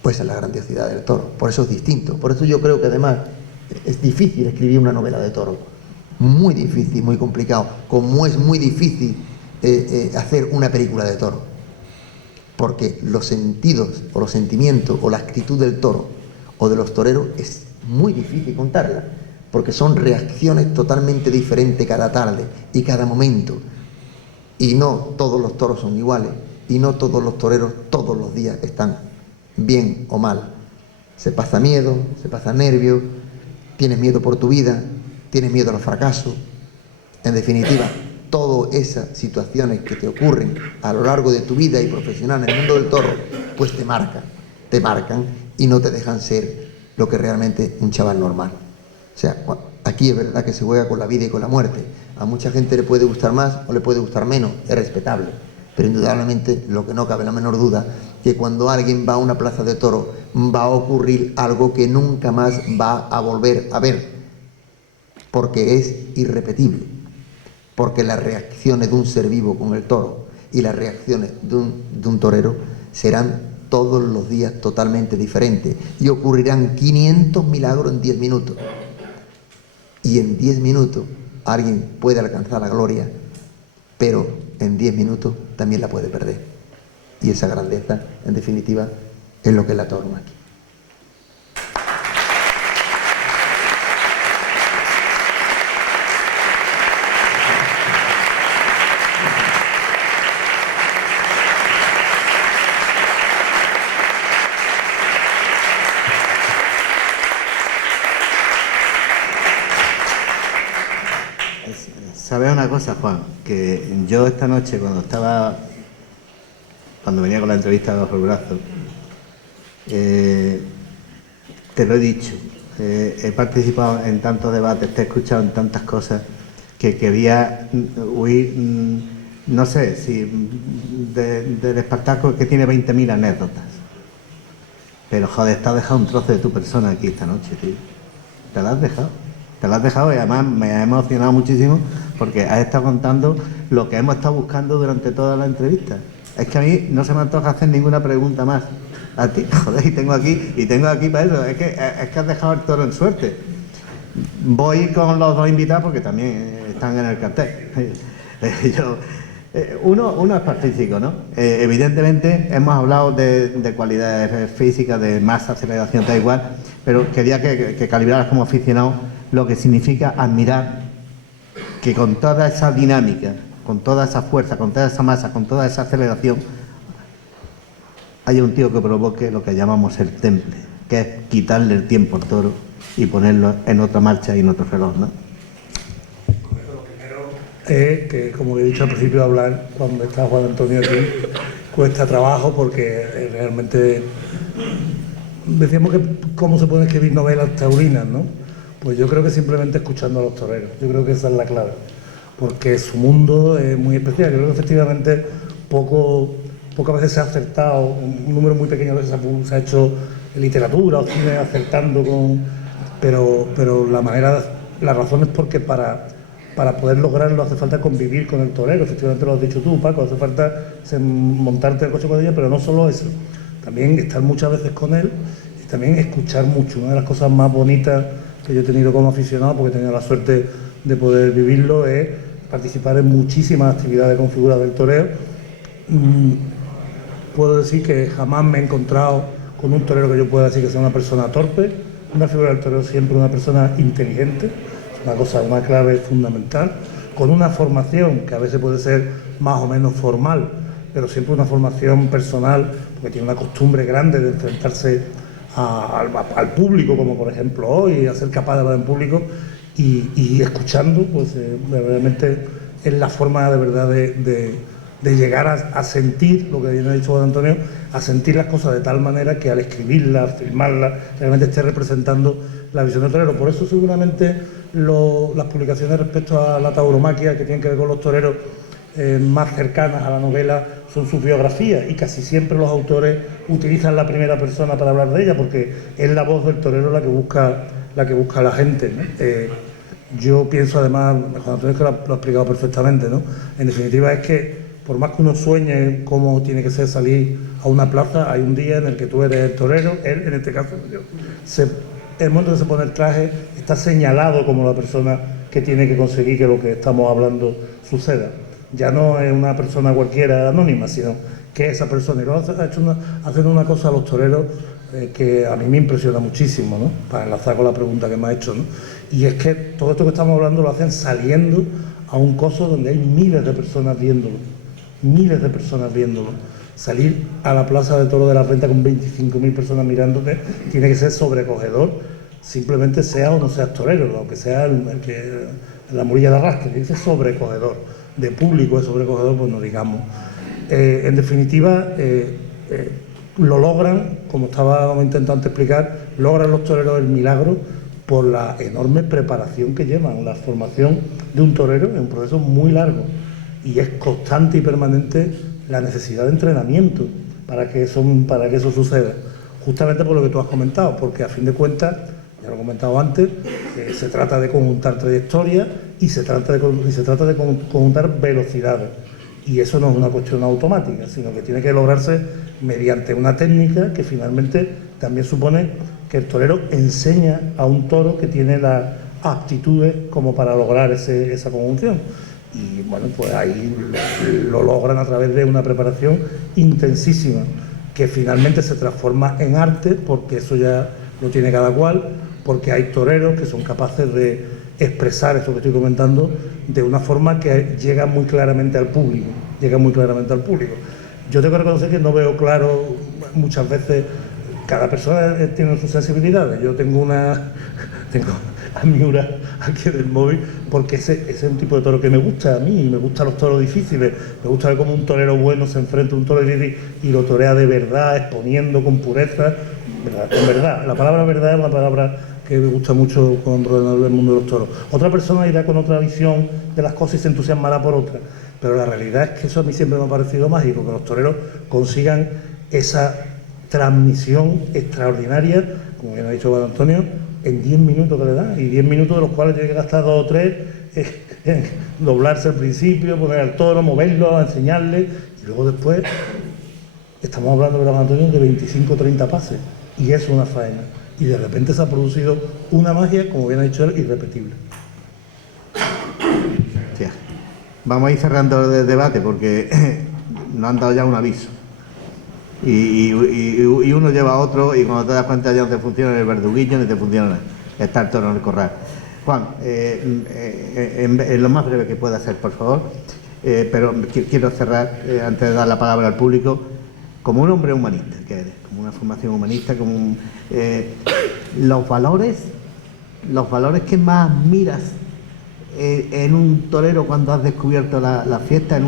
Pues es la grandiosidad del toro, por eso es distinto. Por eso yo creo que además es difícil escribir una novela de toro, muy difícil, muy complicado, como es muy difícil hacer una película de toro, porque los sentidos o los sentimientos o la actitud del toro o de los toreros es muy difícil contarla, porque son reacciones totalmente diferentes cada tarde y cada momento, y no todos los toros son iguales, y no todos los toreros todos los días están bien o mal. Se pasa miedo, se pasa nervio, tienes miedo por tu vida, tienes miedo al fracaso. En definitiva, todas esas situaciones que te ocurren a lo largo de tu vida y profesional en el mundo del toro, pues te marcan y no te dejan ser lo que realmente es un chaval normal. O sea, aquí es verdad que se juega con la vida y con la muerte. A mucha gente le puede gustar más o le puede gustar menos, es respetable. Pero indudablemente, lo que no cabe la menor duda, que cuando alguien va a una plaza de toros va a ocurrir algo que nunca más va a volver a ver, porque es irrepetible, porque las reacciones de un ser vivo con el toro y las reacciones de un torero serán todos los días totalmente diferentes y ocurrirán 500 milagros en 10 minutos. Y en 10 minutos alguien puede alcanzar la gloria, pero en 10 minutos también la puede perder. Y esa grandeza, en definitiva, es lo que es la tauromaquia. ¿Sabes una cosa, Juan? Que yo esta noche, cuando venía con la entrevista bajo el brazo, te lo he dicho, he participado en tantos debates, te he escuchado en tantas cosas que quería huir, no sé, si del Espartaco, que tiene 20.000 anécdotas. Pero joder, te has dejado un trozo de tu persona aquí esta noche, tío. Te la has dejado y además me ha emocionado muchísimo porque has estado contando lo que hemos estado buscando durante toda la entrevista. Es que a mí no se me antoja hacer ninguna pregunta más a ti, joder, y tengo aquí para eso. Es que has dejado el toro en suerte. Voy con los dos invitados porque también están en el cartel. Uno es pacífico, ¿no? Evidentemente hemos hablado de cualidades físicas, de masa, aceleración, da igual, pero quería que calibraras como aficionado lo que significa admirar que con toda esa dinámica, con toda esa fuerza, con toda esa masa, con toda esa aceleración, haya un tío que provoque lo que llamamos el temple, que es quitarle el tiempo al toro y ponerlo en otra marcha y en otro reloj, ¿no? Lo primero es que, como he dicho al principio de hablar, cuando está Juan Antonio aquí, cuesta trabajo porque realmente decíamos que cómo se pueden escribir novelas taurinas, ¿no? Pues yo creo que simplemente escuchando a los toreros, yo creo que esa es la clave, porque su mundo es muy especial. Yo creo que efectivamente pocas veces se ha acertado, un número muy pequeño de veces se ha hecho literatura o cine acertando pero la razón es porque para poder lograrlo hace falta convivir con el torero, efectivamente lo has dicho tú, Paco, hace falta montarte el coche con ella, pero no solo eso, también estar muchas veces con él y también escuchar mucho. Una de las cosas más bonitas que yo he tenido como aficionado, porque he tenido la suerte de poder vivirlo, es participar en muchísimas actividades con figuras del toreo. Puedo decir que jamás me he encontrado con un torero que yo pueda decir que sea una persona torpe. Una figura del torero siempre una persona inteligente, es una clave fundamental, con una formación que a veces puede ser más o menos formal, pero siempre una formación personal, porque tiene una costumbre grande de enfrentarse al público, como por ejemplo hoy, a ser capaz de hablar en público y escuchando, pues realmente es la forma de verdad de llegar a sentir, lo que bien ha dicho Juan Antonio, a sentir las cosas de tal manera que al escribirlas, filmarlas, realmente esté representando la visión del torero. Por eso seguramente las publicaciones respecto a la tauromaquia, que tienen que ver con los toreros, más cercanas a la novela son sus biografías, y casi siempre los autores utilizan la primera persona para hablar de ella, porque es la voz del torero la que busca a la gente, ¿no? Yo pienso, además, Juan Antonio, que lo ha explicado perfectamente, ¿no? En definitiva, es que por más que uno sueñe cómo tiene que ser salir a una plaza, hay un día en el que tú eres el torero, él, en este caso, el momento que se pone el traje, está señalado como la persona que tiene que conseguir que lo que estamos hablando suceda. Ya no es una persona cualquiera anónima, sino que es esa persona. Y luego hacen una cosa a los toreros que a mí me impresiona muchísimo, ¿no? Para enlazar con la pregunta que me ha hecho, ¿no? Y es que todo esto que estamos hablando lo hacen saliendo a un coso donde hay miles de personas viéndolo. Miles de personas viéndolo. Salir a la Plaza de Toros de la Renta con 25.000 personas mirándote tiene que ser sobrecogedor, simplemente sea o no seas torero, aunque sea la Murilla de Arrastre, tiene que ser sobrecogedor. De público es sobrecogedor, pues no digamos. En definitiva, lo logran, como estaba intentando explicar, logran los toreros el milagro por la enorme preparación que llevan. La formación de un torero es un proceso muy largo y es constante y permanente la necesidad de entrenamiento para que eso suceda. Justamente por lo que tú has comentado, porque a fin de cuentas, ya lo he comentado antes, se trata de conjuntar trayectorias y se trata de conjuntar velocidades. Y eso no es una cuestión automática, sino que tiene que lograrse mediante una técnica que finalmente también supone que el torero enseña a un toro que tiene las aptitudes como para lograr esa conjunción. Y bueno, pues ahí lo logran a través de una preparación intensísima, que finalmente se transforma en arte, porque eso ya lo tiene cada cual, porque hay toreros que son capaces de expresar esto que estoy comentando de una forma que llega muy claramente al público, Yo tengo que reconocer que no veo claro muchas veces, cada persona tiene sus sensibilidades. Yo tengo a Miura aquí en el móvil, porque ese es un tipo de toro que me gusta a mí, me gustan los toros difíciles, me gusta ver cómo un torero bueno se enfrenta a un toro difícil y lo torea de verdad, exponiendo con pureza, con verdad. La palabra verdad es una palabra que me gusta mucho cuando hablo del mundo de los toros. Otra persona irá con otra visión de las cosas y se entusiasmará por otra, pero la realidad es que eso a mí siempre me ha parecido mágico, que los toreros consigan esa transmisión extraordinaria, como bien ha dicho Juan Antonio, en 10 minutos que le da, y 10 minutos de los cuales tiene que gastar 2 o 3 en doblarse al principio, poner al toro, moverlo, enseñarle, y luego después estamos hablando de Juan Antonio de 25 o 30 pases, y eso es una faena. Y de repente se ha producido una magia, como bien ha dicho él, irrepetible. Hostia. Vamos a ir cerrando el debate porque nos han dado ya un aviso. Y uno lleva a otro, y cuando te das cuenta ya no te funciona el verduguillo ni te funciona estar toro en el corral. Juan, en lo más breve que pueda ser, por favor, pero quiero cerrar, antes de dar la palabra al público, como un hombre humanista que eres, como una formación humanista, como los valores que más miras en un torero cuando has descubierto la fiesta,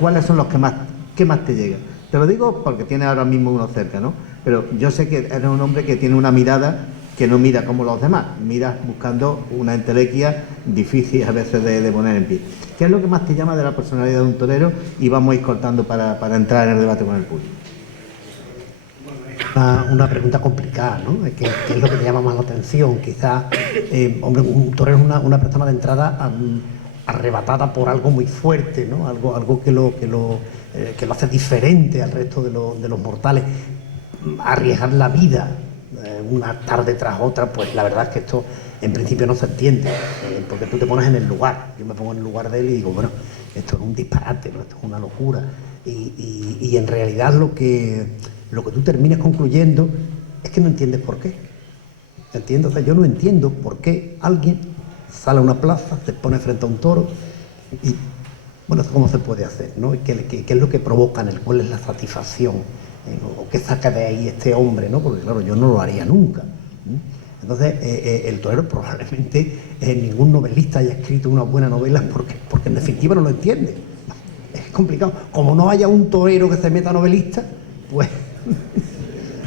¿cuáles son los que más te llegan? Te lo digo porque tienes ahora mismo uno cerca, ¿no? Pero yo sé que eres un hombre que tiene una mirada que no mira como los demás, mira buscando una entelequia difícil a veces de poner en pie. ¿Qué es lo que más te llama de la personalidad de un torero? Y vamos a ir cortando para entrar en el debate con el público. Una pregunta complicada, ¿no? ¿Qué es lo que te llama más la atención? Quizás, hombre, un torero es una persona de entrada arrebatada por algo muy fuerte, ¿no? Algo que lo hace diferente al resto de los mortales. Arriesgar la vida una tarde tras otra, pues la verdad es que esto en principio no se entiende, porque tú te pones en el lugar. Yo me pongo en el lugar de él y digo, bueno, esto es un disparate, ¿no? Esto es una locura. Y en realidad lo que tú terminas concluyendo es que no entiendes por qué. ¿Entiendes? O sea, yo no entiendo por qué alguien sale a una plaza, se pone frente a un toro y, bueno, ¿cómo se puede hacer, ¿no? ¿Qué es lo que provoca en él? ¿Cuál es la satisfacción? ¿O qué saca de ahí este hombre, ¿no? Porque, claro, yo no lo haría nunca. Entonces, el torero probablemente ningún novelista haya escrito una buena novela porque en definitiva no lo entiende. Es complicado. Como no haya un torero que se meta novelista, pues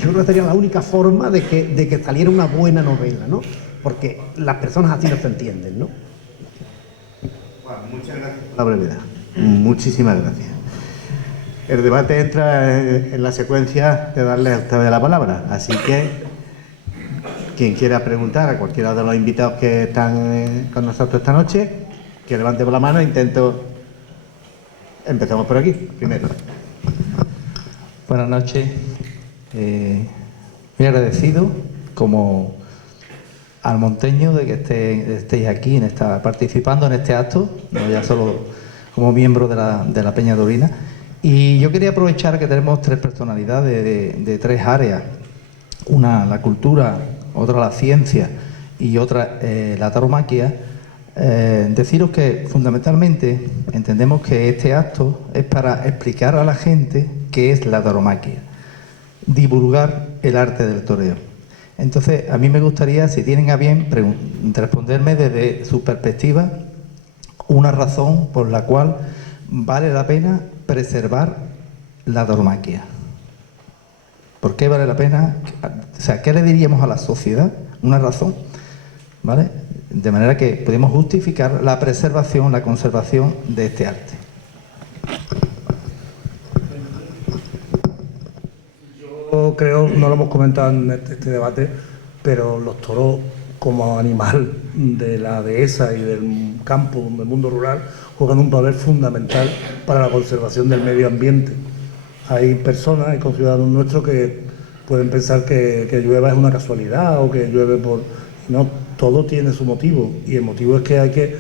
yo creo que sería la única forma de que saliera una buena novela, ¿no? Porque las personas así no se entienden, ¿no? Bueno, muchas gracias por la brevedad. Muchísimas gracias. El debate entra en la secuencia de darle a usted la palabra, así que quien quiera preguntar a cualquiera de los invitados que están con nosotros esta noche, que levante por la mano. Empezamos por aquí, primero. Buenas noches. Muy agradecido como almonteño de que estéis aquí participando en este acto, no ya solo como miembro de la Peña Taurina. Y yo quería aprovechar que tenemos tres personalidades de tres áreas, una la cultura, otra la ciencia y otra la tauromaquia. Deciros que fundamentalmente entendemos que este acto es para explicar a la gente qué es la tauromaquia, divulgar el arte del toreo. Entonces, a mí me gustaría, si tienen a bien, responderme desde su perspectiva una razón por la cual vale la pena preservar la tauromaquia. ¿Por qué vale la pena? O sea, ¿qué le diríamos a la sociedad? Una razón, ¿vale? De manera que podemos justificar la preservación, la conservación de este arte. Yo creo, no lo hemos comentado en este debate, pero los toros como animal de la dehesa y del campo, del mundo rural, juegan un papel fundamental para la conservación del medio ambiente. Hay personas, hay conciudadanos nuestros que pueden pensar que llueva es una casualidad o que llueve por... No, todo tiene su motivo, y el motivo es que hay que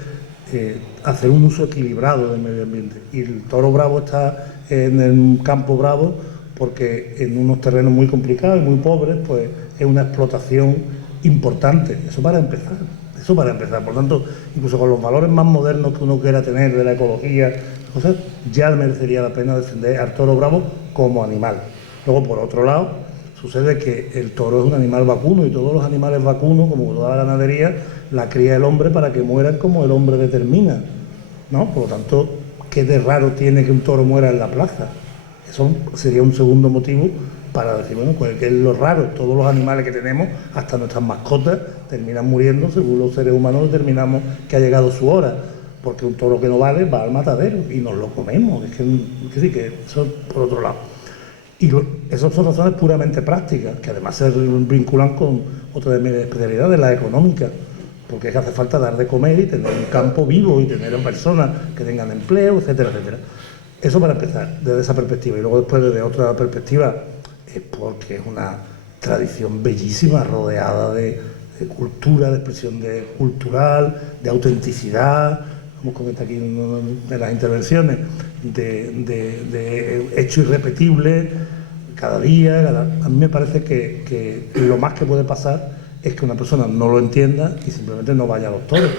hacer un uso equilibrado del medio ambiente. Y el toro bravo está en el campo bravo porque en unos terrenos muy complicados y muy pobres, pues es una explotación importante. Eso para empezar. Por tanto, incluso con los valores más modernos que uno quiera tener de la ecología, cosas, ya merecería la pena defender al toro bravo como animal. Luego, por otro lado, sucede que el toro es un animal vacuno, y todos los animales vacunos, como toda la ganadería, la cría el hombre para que mueran como el hombre determina, ¿no? Por lo tanto, ¿qué de raro tiene que un toro muera en la plaza? Eso sería un segundo motivo para decir, bueno, pues que es lo raro. Todos los animales que tenemos, hasta nuestras mascotas, terminan muriendo según los seres humanos determinamos que ha llegado su hora, porque un toro que no vale va al matadero y nos lo comemos. Es que sí, que eso por otro lado. Y esas son razones puramente prácticas, que además se vinculan con otra de mis especialidades, la económica, porque es que hace falta dar de comer y tener un campo vivo y tener personas que tengan empleo, etcétera, etcétera. Eso para empezar, desde esa perspectiva. Y luego después desde otra perspectiva, es porque es una tradición bellísima, rodeada de cultura, de expresión cultural, de autenticidad, como comenta aquí en las intervenciones, de hecho irrepetible cada día. A mí me parece que lo más que puede pasar es que una persona no lo entienda y simplemente no vaya a los toros,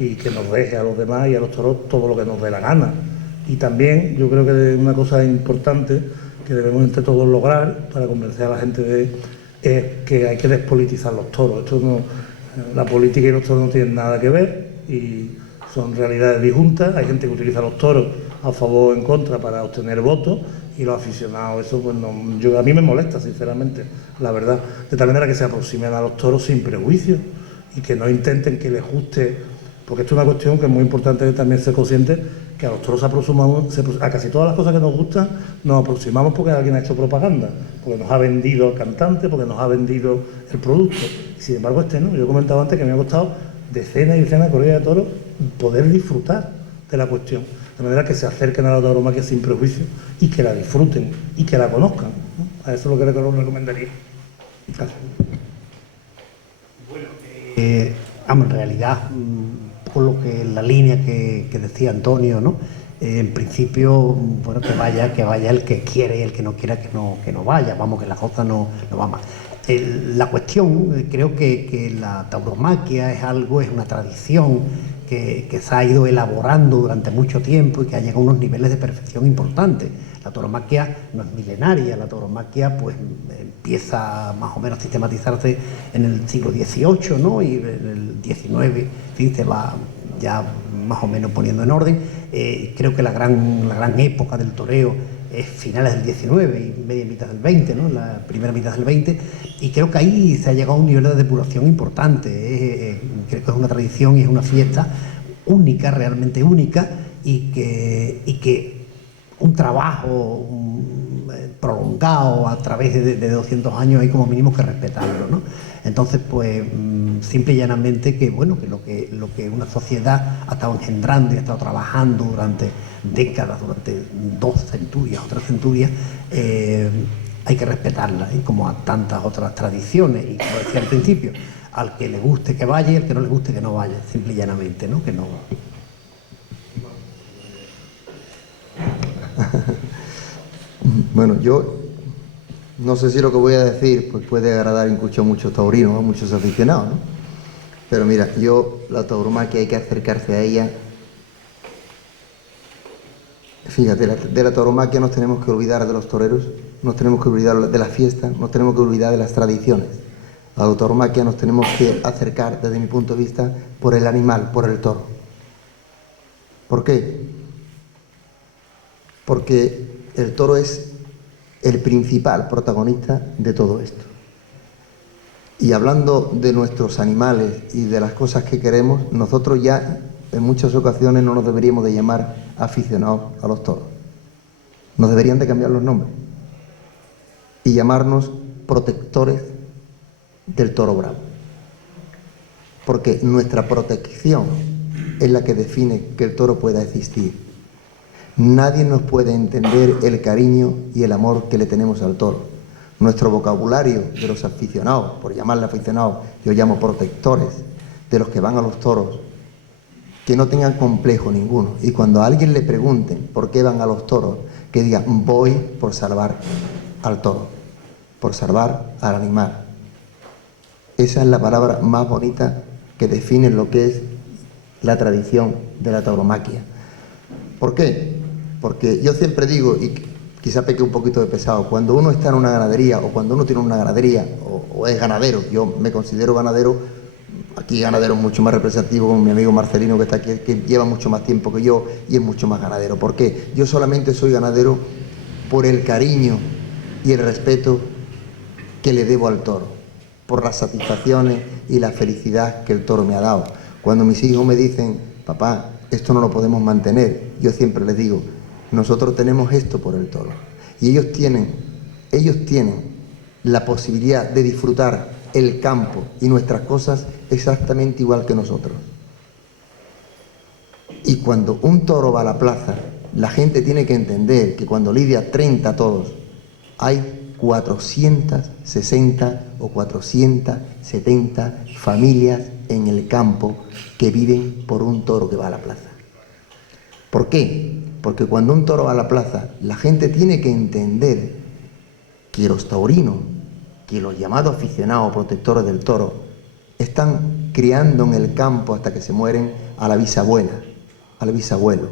y que nos deje a los demás y a los toros todo lo que nos dé la gana. Y también yo creo que una cosa importante que debemos entre todos lograr para convencer a la gente es que hay que despolitizar los toros. Esto no, la política y los toros no tienen nada que ver y son realidades disjuntas. Hay gente que utiliza los toros a favor o en contra para obtener votos, y los aficionados, eso pues no, a mí me molesta sinceramente, la verdad, de tal manera que se aproximen a los toros sin prejuicios y que no intenten que les guste, porque esto es una cuestión que es muy importante también ser consciente, que a los toros a casi todas las cosas que nos gustan nos aproximamos porque alguien ha hecho propaganda, porque nos ha vendido el cantante, porque nos ha vendido el producto. Y sin embargo no, yo he comentado antes que me ha costado decenas y decenas de corridas de toros poder disfrutar de la cuestión, de manera que se acerquen a la tauromaquia sin prejuicio y que la disfruten y que la conozcan, ¿no? A eso es lo que les recomendaría. Gracias. Bueno, en realidad, por lo que la línea que decía Antonio, ¿no? En principio, bueno, que vaya el que quiere, y el que no quiera que no vaya, vamos, que la cosa no va más. La cuestión, creo que la tauromaquia es una tradición que se ha ido elaborando durante mucho tiempo y que ha llegado a unos niveles de perfección importantes. La tauromaquia no es milenaria, la tauromaquia pues empieza más o menos a sistematizarse en el siglo XVIII, ¿no? Y en el XIX, en fin, se va ya más o menos poniendo en orden. Creo que la gran época del toreo es finales del XIX y media mitad del XX, ¿no? La primera mitad del XX, y creo que ahí se ha llegado a un nivel de depuración importante. Creo que es una tradición y es una fiesta única, realmente única, y que un trabajo prolongado a través de 200 años hay como mínimo que respetarlo, ¿no? Entonces, pues, simple y llanamente que, bueno, que lo que una sociedad ha estado engendrando y ha estado trabajando durante décadas, durante 2 centurias o 3 centurias, hay que respetarla, como a tantas otras tradiciones. Y como decía al principio, al que le guste que vaya y al que no le guste que no vaya, simple y llanamente, ¿no? Que no. Bueno, yo no sé si lo que voy a decir pues puede agradar incluso a muchos taurinos, a muchos aficionados, ¿no? Pero mira, la tauromaquia hay que acercarse a ella. Fíjate, de la tauromaquia nos tenemos que olvidar de los toreros, nos tenemos que olvidar de las fiestas, nos tenemos que olvidar de las tradiciones. A la tauromaquia nos tenemos que acercar, desde mi punto de vista, por el animal, por el toro. ¿Por qué? Porque el toro es el principal protagonista de todo esto. Y hablando de nuestros animales y de las cosas que queremos, nosotros ya en muchas ocasiones no nos deberíamos de llamar aficionados a los toros. Nos deberían de cambiar los nombres y llamarnos protectores del toro bravo. Porque nuestra protección es la que define que el toro pueda existir. Nadie nos puede entender el cariño y el amor que le tenemos al toro. Nuestro vocabulario de los aficionados, por llamarle aficionados, yo llamo protectores, de los que van a los toros, que no tengan complejo ninguno. Y cuando a alguien le pregunten por qué van a los toros, que digan, voy por salvar al toro, por salvar al animal. Esa es la palabra más bonita que define lo que es la tradición de la tauromaquia. ¿Por qué? Porque yo siempre digo, y quizá peque un poquito de pesado, cuando uno está en una ganadería o cuando uno tiene una ganadería o es ganadero, yo me considero ganadero, aquí ganadero mucho más representativo como mi amigo Marcelino que está aquí, que lleva mucho más tiempo que yo y es mucho más ganadero. ¿Por qué? Yo solamente soy ganadero por el cariño y el respeto que le debo al toro, por las satisfacciones y la felicidad que el toro me ha dado. Cuando mis hijos me dicen, papá, esto no lo podemos mantener, yo siempre les digo, nosotros tenemos esto por el toro. Y ellos tienen la posibilidad de disfrutar el campo y nuestras cosas exactamente igual que nosotros. Y cuando un toro va a la plaza, la gente tiene que entender que cuando lidia 30 toros, hay 460 o 470 familias en el campo que viven por un toro que va a la plaza. ¿Por qué? Porque cuando un toro va a la plaza, la gente tiene que entender que los taurinos, que los llamados aficionados protectores del toro, están criando en el campo hasta que se mueren a la bisabuela, al bisabuelo,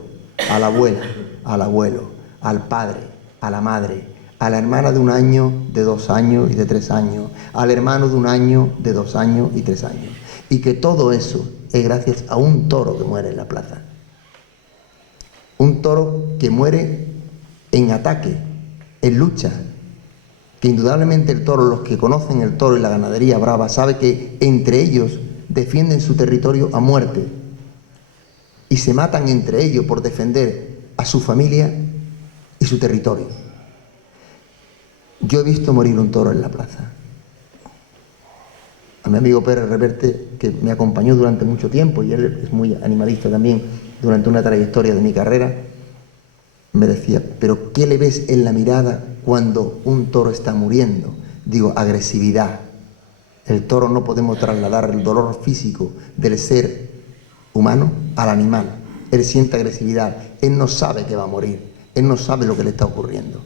a la abuela, al abuelo, al padre, a la madre, a la hermana de 1 año, de 2 años y de 3 años, al hermano de 1 año, de 2 años y 3 años. Y que todo eso es gracias a un toro que muere en la plaza. Un toro que muere en ataque, en lucha. Que indudablemente el toro, los que conocen el toro y la ganadería brava, sabe que entre ellos defienden su territorio a muerte. Y se matan entre ellos por defender a su familia y su territorio. Yo he visto morir un toro en la plaza. A mi amigo Pérez Reverte, que me acompañó durante mucho tiempo, y él es muy animalista también, durante una trayectoria de mi carrera, me decía, ¿pero qué le ves en la mirada cuando un toro está muriendo? Digo, agresividad. El toro no podemos trasladar el dolor físico del ser humano al animal. Él siente agresividad, él no sabe que va a morir, él no sabe lo que le está ocurriendo.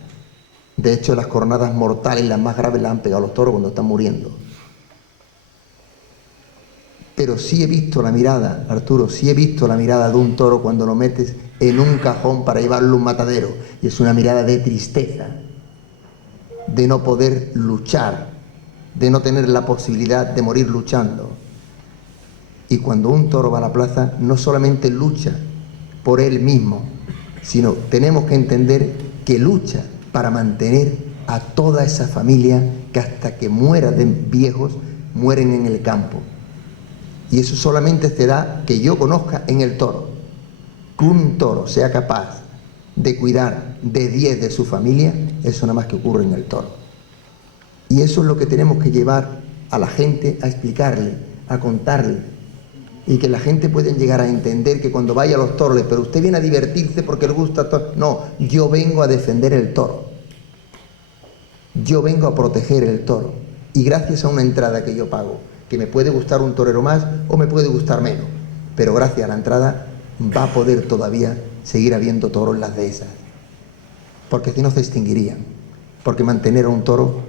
De hecho, las cornadas mortales, las más graves, las han pegado a los toros cuando están muriendo. Pero sí he visto la mirada, Arturo, sí he visto la mirada de un toro cuando lo metes en un cajón para llevarlo a un matadero. Y es una mirada de tristeza, de no poder luchar, de no tener la posibilidad de morir luchando. Y cuando un toro va a la plaza, no solamente lucha por él mismo, sino tenemos que entender que lucha para mantener a toda esa familia que hasta que muera de viejos, mueren en el campo. Y eso solamente se da que yo conozca en el toro. que un toro sea capaz de cuidar de 10 de su familia, eso nada más que ocurre en el toro. Y eso es lo que tenemos que llevar a la gente, a explicarle, a contarle, y que la gente pueda llegar a entender que cuando vaya a los toros, pero usted viene a divertirse porque le gusta el toro. No, yo vengo a defender el toro, yo vengo a proteger el toro, y gracias a una entrada que yo pago, que me puede gustar un torero más o me puede gustar menos, pero gracias a la entrada va a poder todavía seguir habiendo toros en las dehesas, porque si no se extinguirían, porque mantener a un toro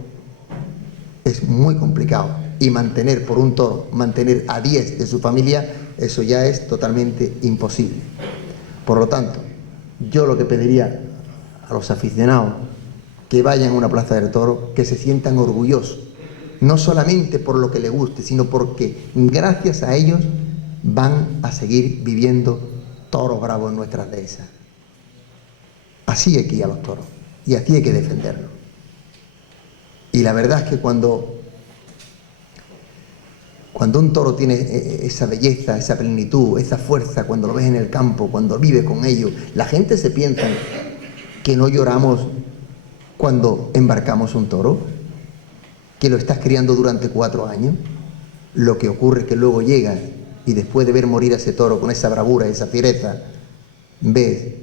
es muy complicado, y mantener por un toro, mantener a 10 de su familia, eso ya es totalmente imposible. Por lo tanto, yo lo que pediría a los aficionados que vayan a una plaza del toro, que se sientan orgullosos, no solamente por lo que les guste, sino porque gracias a ellos van a seguir viviendo toros bravos en nuestras dehesas. Así hay que ir a los toros, y así hay que defenderlos. Y la verdad es que cuando un toro tiene esa belleza, esa plenitud, esa fuerza, cuando lo ves en el campo, cuando vive con ellos, la gente se piensa que no lloramos cuando embarcamos un toro, que lo estás criando durante 4 años. Lo que ocurre es que luego llegas y después de ver morir a ese toro con esa bravura, esa fiereza, ves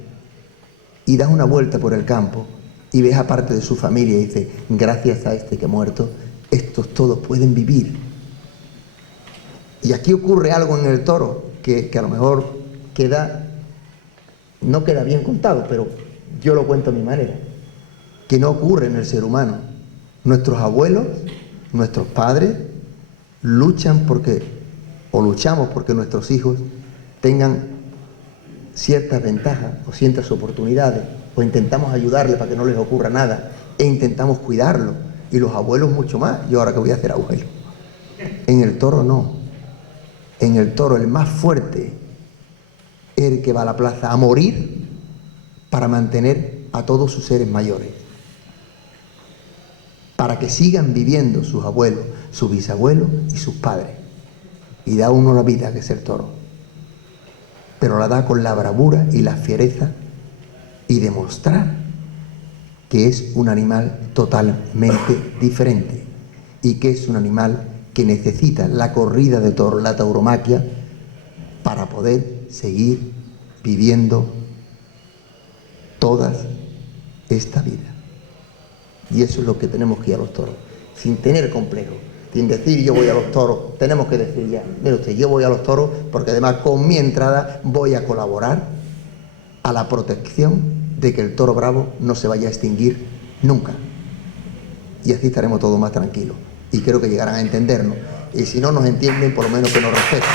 y das una vuelta por el campo y ves a parte de su familia y dices, gracias a este que ha muerto, estos todos pueden vivir. Y aquí ocurre algo en el toro que a lo mejor no queda bien contado, pero yo lo cuento a mi manera, que no ocurre en el ser humano. Nuestros abuelos, nuestros padres, luchamos porque nuestros hijos tengan ciertas ventajas o ciertas oportunidades, o intentamos ayudarles para que no les ocurra nada, e intentamos cuidarlos, y los abuelos mucho más. Yo ahora que voy a hacer abuelo. En el toro no. En el toro el más fuerte es el que va a la plaza a morir para mantener a todos sus seres mayores, para que sigan viviendo sus abuelos, sus bisabuelos y sus padres. Y da uno la vida, que es el toro, pero la da con la bravura y la fiereza, y demostrar que es un animal totalmente diferente, y que es un animal que necesita la corrida de toros, la tauromaquia, para poder seguir viviendo toda esta vida. Y eso es lo que tenemos que ir a los toros, sin tener complejo, sin decir yo voy a los toros. Tenemos que decir ya, mire usted, yo voy a los toros porque además con mi entrada voy a colaborar a la protección de que el toro bravo no se vaya a extinguir nunca. Y así estaremos todos más tranquilos. Y creo que llegarán a entendernos. Y si no nos entienden, por lo menos que nos respeten.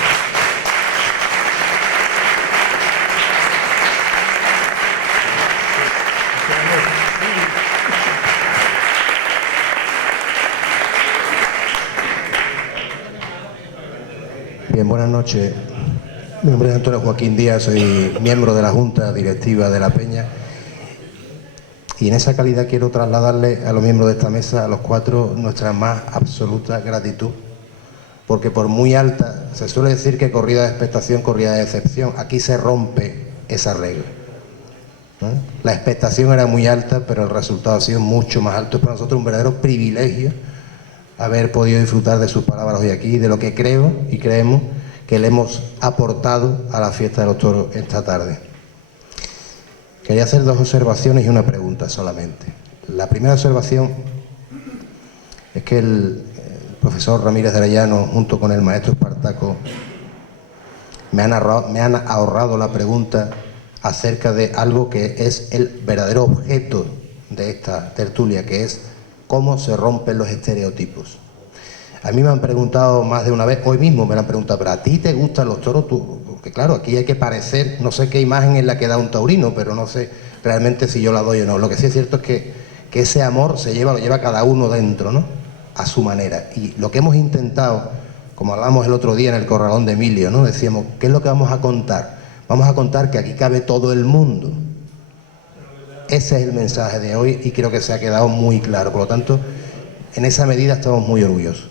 Bien, buenas noches. Mi nombre es Antonio Joaquín Díaz, soy miembro de la Junta Directiva de la Peña. Y en esa calidad quiero trasladarle a los miembros de esta mesa, a los 4, nuestra más absoluta gratitud. Porque por muy alta, se suele decir que corrida de expectación, corrida de decepción. Aquí se rompe esa regla, ¿no? La expectación era muy alta, pero el resultado ha sido mucho más alto. Es para nosotros un verdadero privilegio haber podido disfrutar de sus palabras hoy aquí, de lo que creo y creemos que le hemos aportado a la fiesta de los toros esta tarde. Quería hacer 2 observaciones y una pregunta solamente. La primera observación es que el profesor Ramírez de Arellano, junto con el maestro Espartaco, me han ahorrado la pregunta acerca de algo que es el verdadero objeto de esta tertulia, que es cómo se rompen los estereotipos. A mí me han preguntado más de una vez, hoy mismo me lo han preguntado, ¿pero a ti te gustan los toros? Porque claro, aquí hay que parecer, no sé qué imagen es la que da un taurino, pero no sé realmente si yo la doy o no. Lo que sí es cierto es que ese amor lo lleva cada uno dentro, ¿no? A su manera. Y lo que hemos intentado, como hablamos el otro día en el Corralón de Emilio, ¿no? Decíamos, ¿qué es lo que vamos a contar? Vamos a contar que aquí cabe todo el mundo. Ese es el mensaje de hoy y creo que se ha quedado muy claro. Por lo tanto, en esa medida estamos muy orgullosos.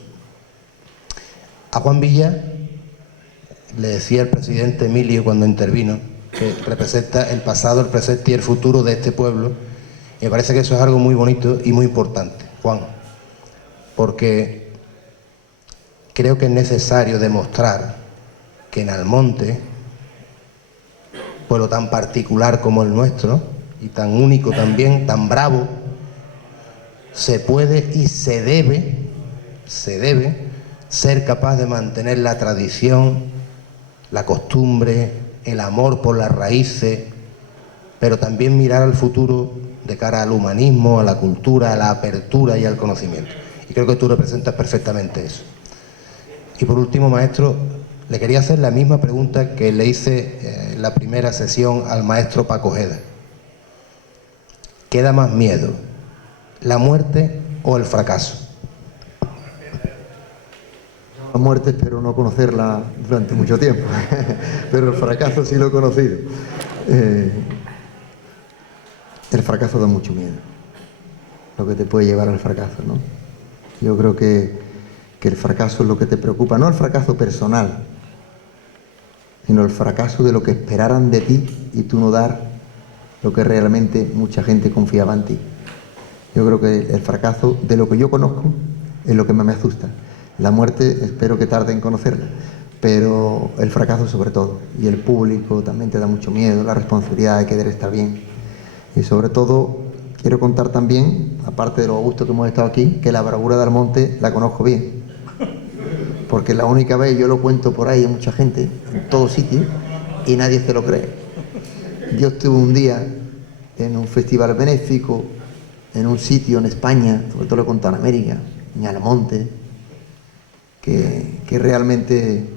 A Juan Villa le decía el presidente Emilio cuando intervino que representa el pasado, el presente y el futuro de este pueblo. Y me parece que eso es algo muy bonito y muy importante, Juan, porque creo que es necesario demostrar que en Almonte, pueblo tan particular como el nuestro, y tan único también, tan bravo, se puede y se debe ser capaz de mantener la tradición, la costumbre, el amor por las raíces, pero también mirar al futuro de cara al humanismo, a la cultura, a la apertura y al conocimiento. Y creo que tú representas perfectamente eso. Y por último, maestro, le quería hacer la misma pregunta que le hice en la primera sesión al maestro Paco Ojeda. ¿Qué da más miedo, la muerte o el fracaso? La muerte espero no conocerla durante mucho tiempo, pero el fracaso sí lo he conocido. El fracaso da mucho miedo, lo que te puede llevar al fracaso, ¿no? Yo creo que el fracaso es lo que te preocupa, no el fracaso personal, sino el fracaso de lo que esperaran de ti y tú no dar lo que realmente mucha gente confiaba en ti. Yo creo que el fracaso de lo que yo conozco es lo que más me asusta. La muerte espero que tarde en conocerla, pero el fracaso sobre todo. Y el público también te da mucho miedo, la responsabilidad de querer estar bien. Y sobre todo quiero contar también, aparte de lo gusto que hemos estado aquí, que la bravura de Almonte la conozco bien. Porque la única vez, yo lo cuento por ahí a mucha gente, en todo sitio, y nadie se lo cree. Yo estuve un día en un festival benéfico, en un sitio en España, sobre todo lo he contado en América, en Almonte, que realmente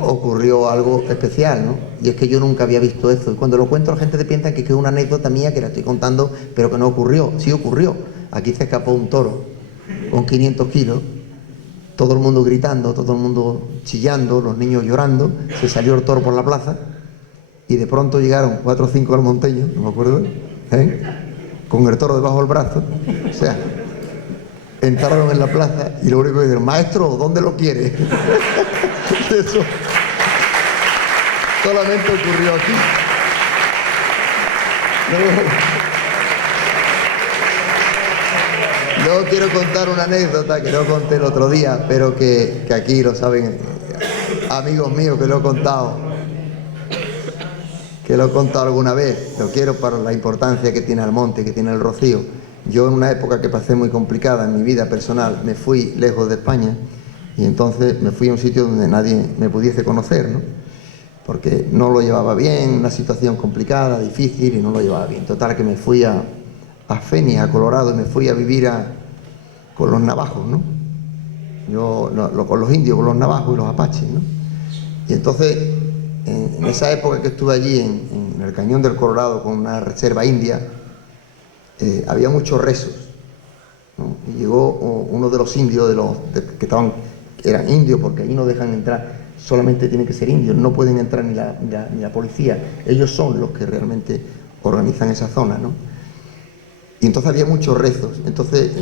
ocurrió algo especial, ¿no? Y es que yo nunca había visto eso. Y cuando lo cuento la gente te piensa que es una anécdota mía que la estoy contando, pero que no ocurrió. Sí ocurrió. Aquí se escapó un toro con 500 kilos, todo el mundo gritando, todo el mundo chillando, los niños llorando, se salió el toro por la plaza y de pronto llegaron 4 o 5 almonteños, no me acuerdo, con el toro debajo del brazo, o sea, entraron en la plaza y lo único que dijeron, maestro, ¿dónde lo quiere? Eso solamente ocurrió aquí. Luego quiero contar una anécdota que no conté el otro día, pero que aquí lo saben amigos míos, que lo he contado alguna vez. Lo quiero para la importancia que tiene Almonte, que tiene el Rocío. Yo en una época que pasé muy complicada en mi vida personal, me fui lejos de España y entonces me fui a un sitio donde nadie me pudiese conocer, ¿no? Porque no lo llevaba bien, una situación complicada, difícil, y no lo llevaba bien. Total, que me fui a Fenia, a Colorado, y me fui a vivir con los navajos, ¿no? Con los indios, con los navajos y los apaches, ¿no? Y entonces, en esa época que estuve allí, en el Cañón del Colorado, con una reserva india, había muchos rezos, ¿no? Y llegó uno de los indios, que eran indios, porque allí no dejan entrar, solamente tienen que ser indios, no pueden entrar ni la policía, ellos son los que realmente organizan esa zona, ¿no? Y entonces había muchos rezos. Entonces,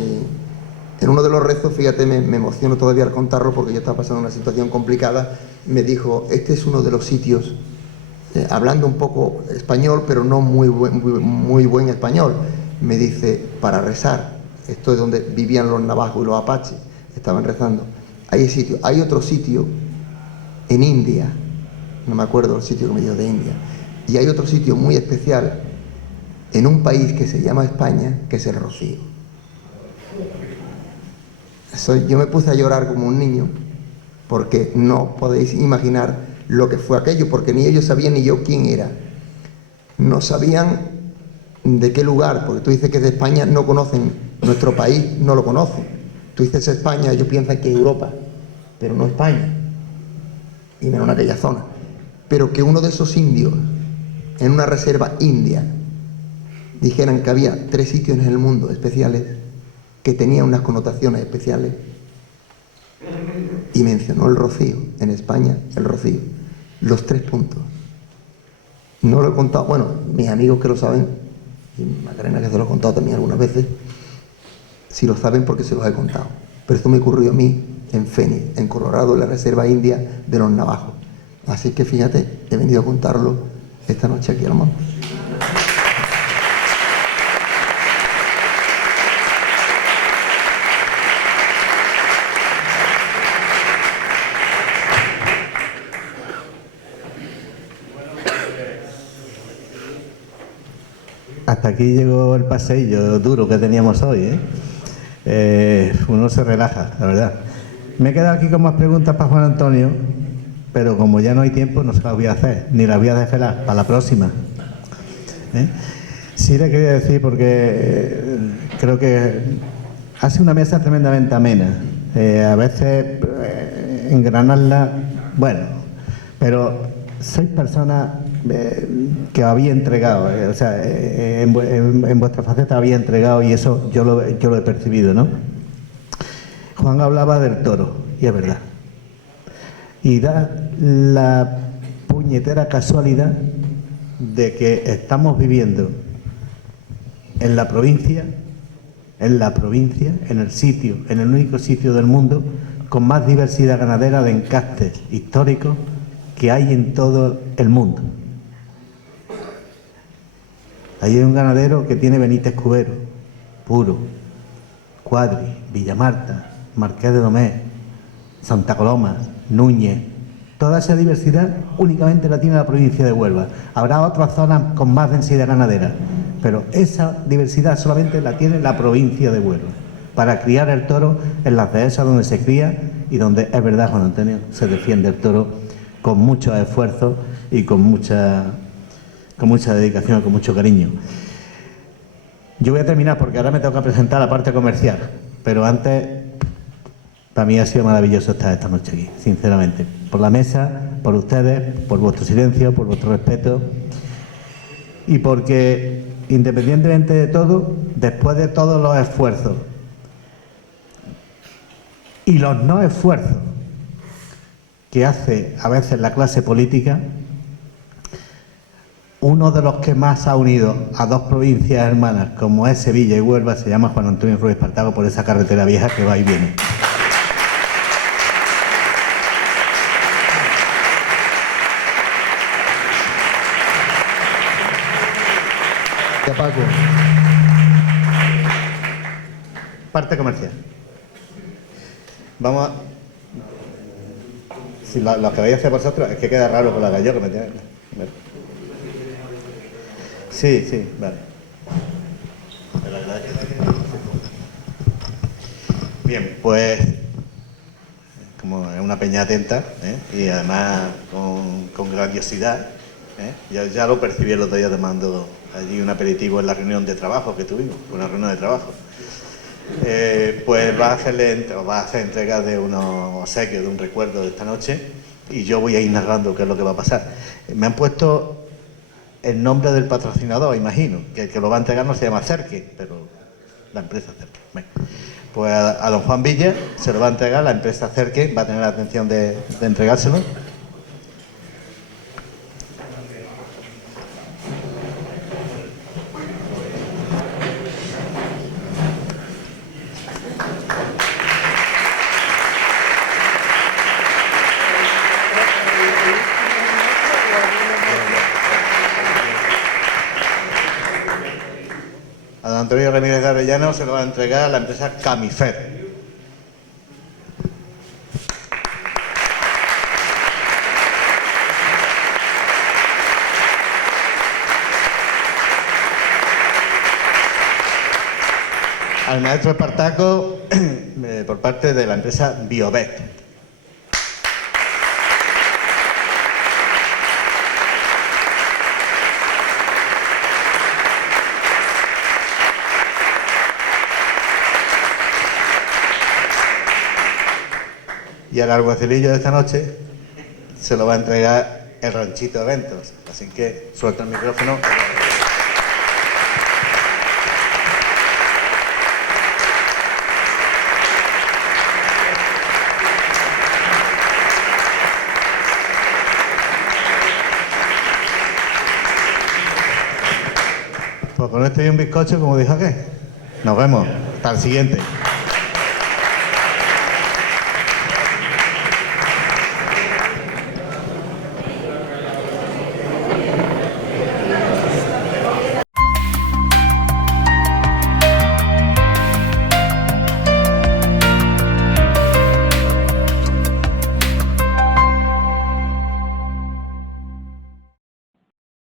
en uno de los rezos, fíjate, me emociono todavía al contarlo porque yo estaba pasando una situación complicada, me dijo, este es uno de los sitios, hablando un poco español, pero no muy buen español, me dice, para rezar, esto es donde vivían los navajos y los apaches, estaban rezando, hay otro sitio en India, no me acuerdo el sitio que me dio de India, y hay otro sitio muy especial en un país que se llama España, que es el Rocío. Yo me puse a llorar como un niño, porque no podéis imaginar lo que fue aquello, porque ni ellos sabían ni yo quién era. No sabían de qué lugar, porque tú dices que es de España, no conocen nuestro país, no lo conocen. Tú dices España, ellos piensan que es Europa, pero no España, y menos en aquella zona. Pero que uno de esos indios, en una reserva india, dijeran que había 3 sitios en el mundo especiales que tenían unas connotaciones especiales, y mencionó el Rocío, en España el Rocío, los 3 puntos. No lo he contado, bueno, mis amigos que lo saben, y Macarena que se lo he contado también algunas veces, si lo saben porque se los he contado, pero esto me ocurrió a mí en Phoenix, en Colorado, en la reserva india de los navajos. Así que fíjate, he venido a contarlo esta noche aquí al monte. Hasta aquí llegó el paseillo duro que teníamos hoy, uno se relaja, la verdad. Me he quedado aquí con más preguntas para Juan Antonio, pero como ya no hay tiempo no se las voy a hacer, ni las voy a desvelar para la próxima. Sí le quería decir, porque creo que ha sido una mesa tremendamente amena. A veces engranarla, bueno, pero sois personas que había entregado, o sea, en vuestra faceta había entregado, y eso yo lo he percibido, ¿no? Juan hablaba del toro, y es verdad. Y da la puñetera casualidad de que estamos viviendo en la provincia, en el sitio, en el único sitio del mundo con más diversidad ganadera de encastes históricos que hay en todo el mundo. Ahí hay un ganadero que tiene Benítez Cubero, Puro, Cuadri, Villamarta, Marqués de Domé, Santa Coloma, Núñez. Toda esa diversidad únicamente la tiene la provincia de Huelva. Habrá otras zonas con más densidad ganadera, pero esa diversidad solamente la tiene la provincia de Huelva, para criar el toro en las dehesas donde se cría y donde, es verdad, Juan Antonio, se defiende el toro con mucho esfuerzo y con mucha dedicación, con mucho cariño. Yo voy a terminar porque ahora me toca presentar la parte comercial, pero antes, para mí ha sido maravilloso estar esta noche aquí, sinceramente, por la mesa, por ustedes, por vuestro silencio, por vuestro respeto, y porque, independientemente de todo, después de todos los esfuerzos y los no esfuerzos que hace a veces la clase política, uno de los que más ha unido a dos provincias hermanas como es Sevilla y Huelva se llama Juan Antonio Ruiz Espartago, por esa carretera vieja que va y viene. Paco. Parte comercial. Vamos a... Si lo que vais a hacer vosotros, es que queda raro que lo haga yo, que me tiene... Sí, vale. Bien, pues como es una peña atenta, y además con grandiosidad, ya lo percibí el otro día tomando allí un aperitivo en la reunión de trabajo que tuvimos, una reunión de trabajo. Pues va a hacer entrega de unos obsequios, de un recuerdo de esta noche, y yo voy a ir narrando qué es lo que va a pasar. Me han puesto el nombre del patrocinador, imagino, que el que lo va a entregar no se llama Cerque, pero la empresa Cerque. Bueno, pues a don Juan Villa se lo va a entregar la empresa Cerque, va a tener la atención de entregárselo. Antonio Ramírez de Arellano se lo va a entregar a la empresa Camifer. Al maestro Espartaco por parte de la empresa Biovet. Y al alguacilillo de esta noche se lo va a entregar el Ranchito Eventos. Así que suelta el micrófono. Pues con esto y un bizcocho, como dijo aquel. Nos vemos. Hasta el siguiente.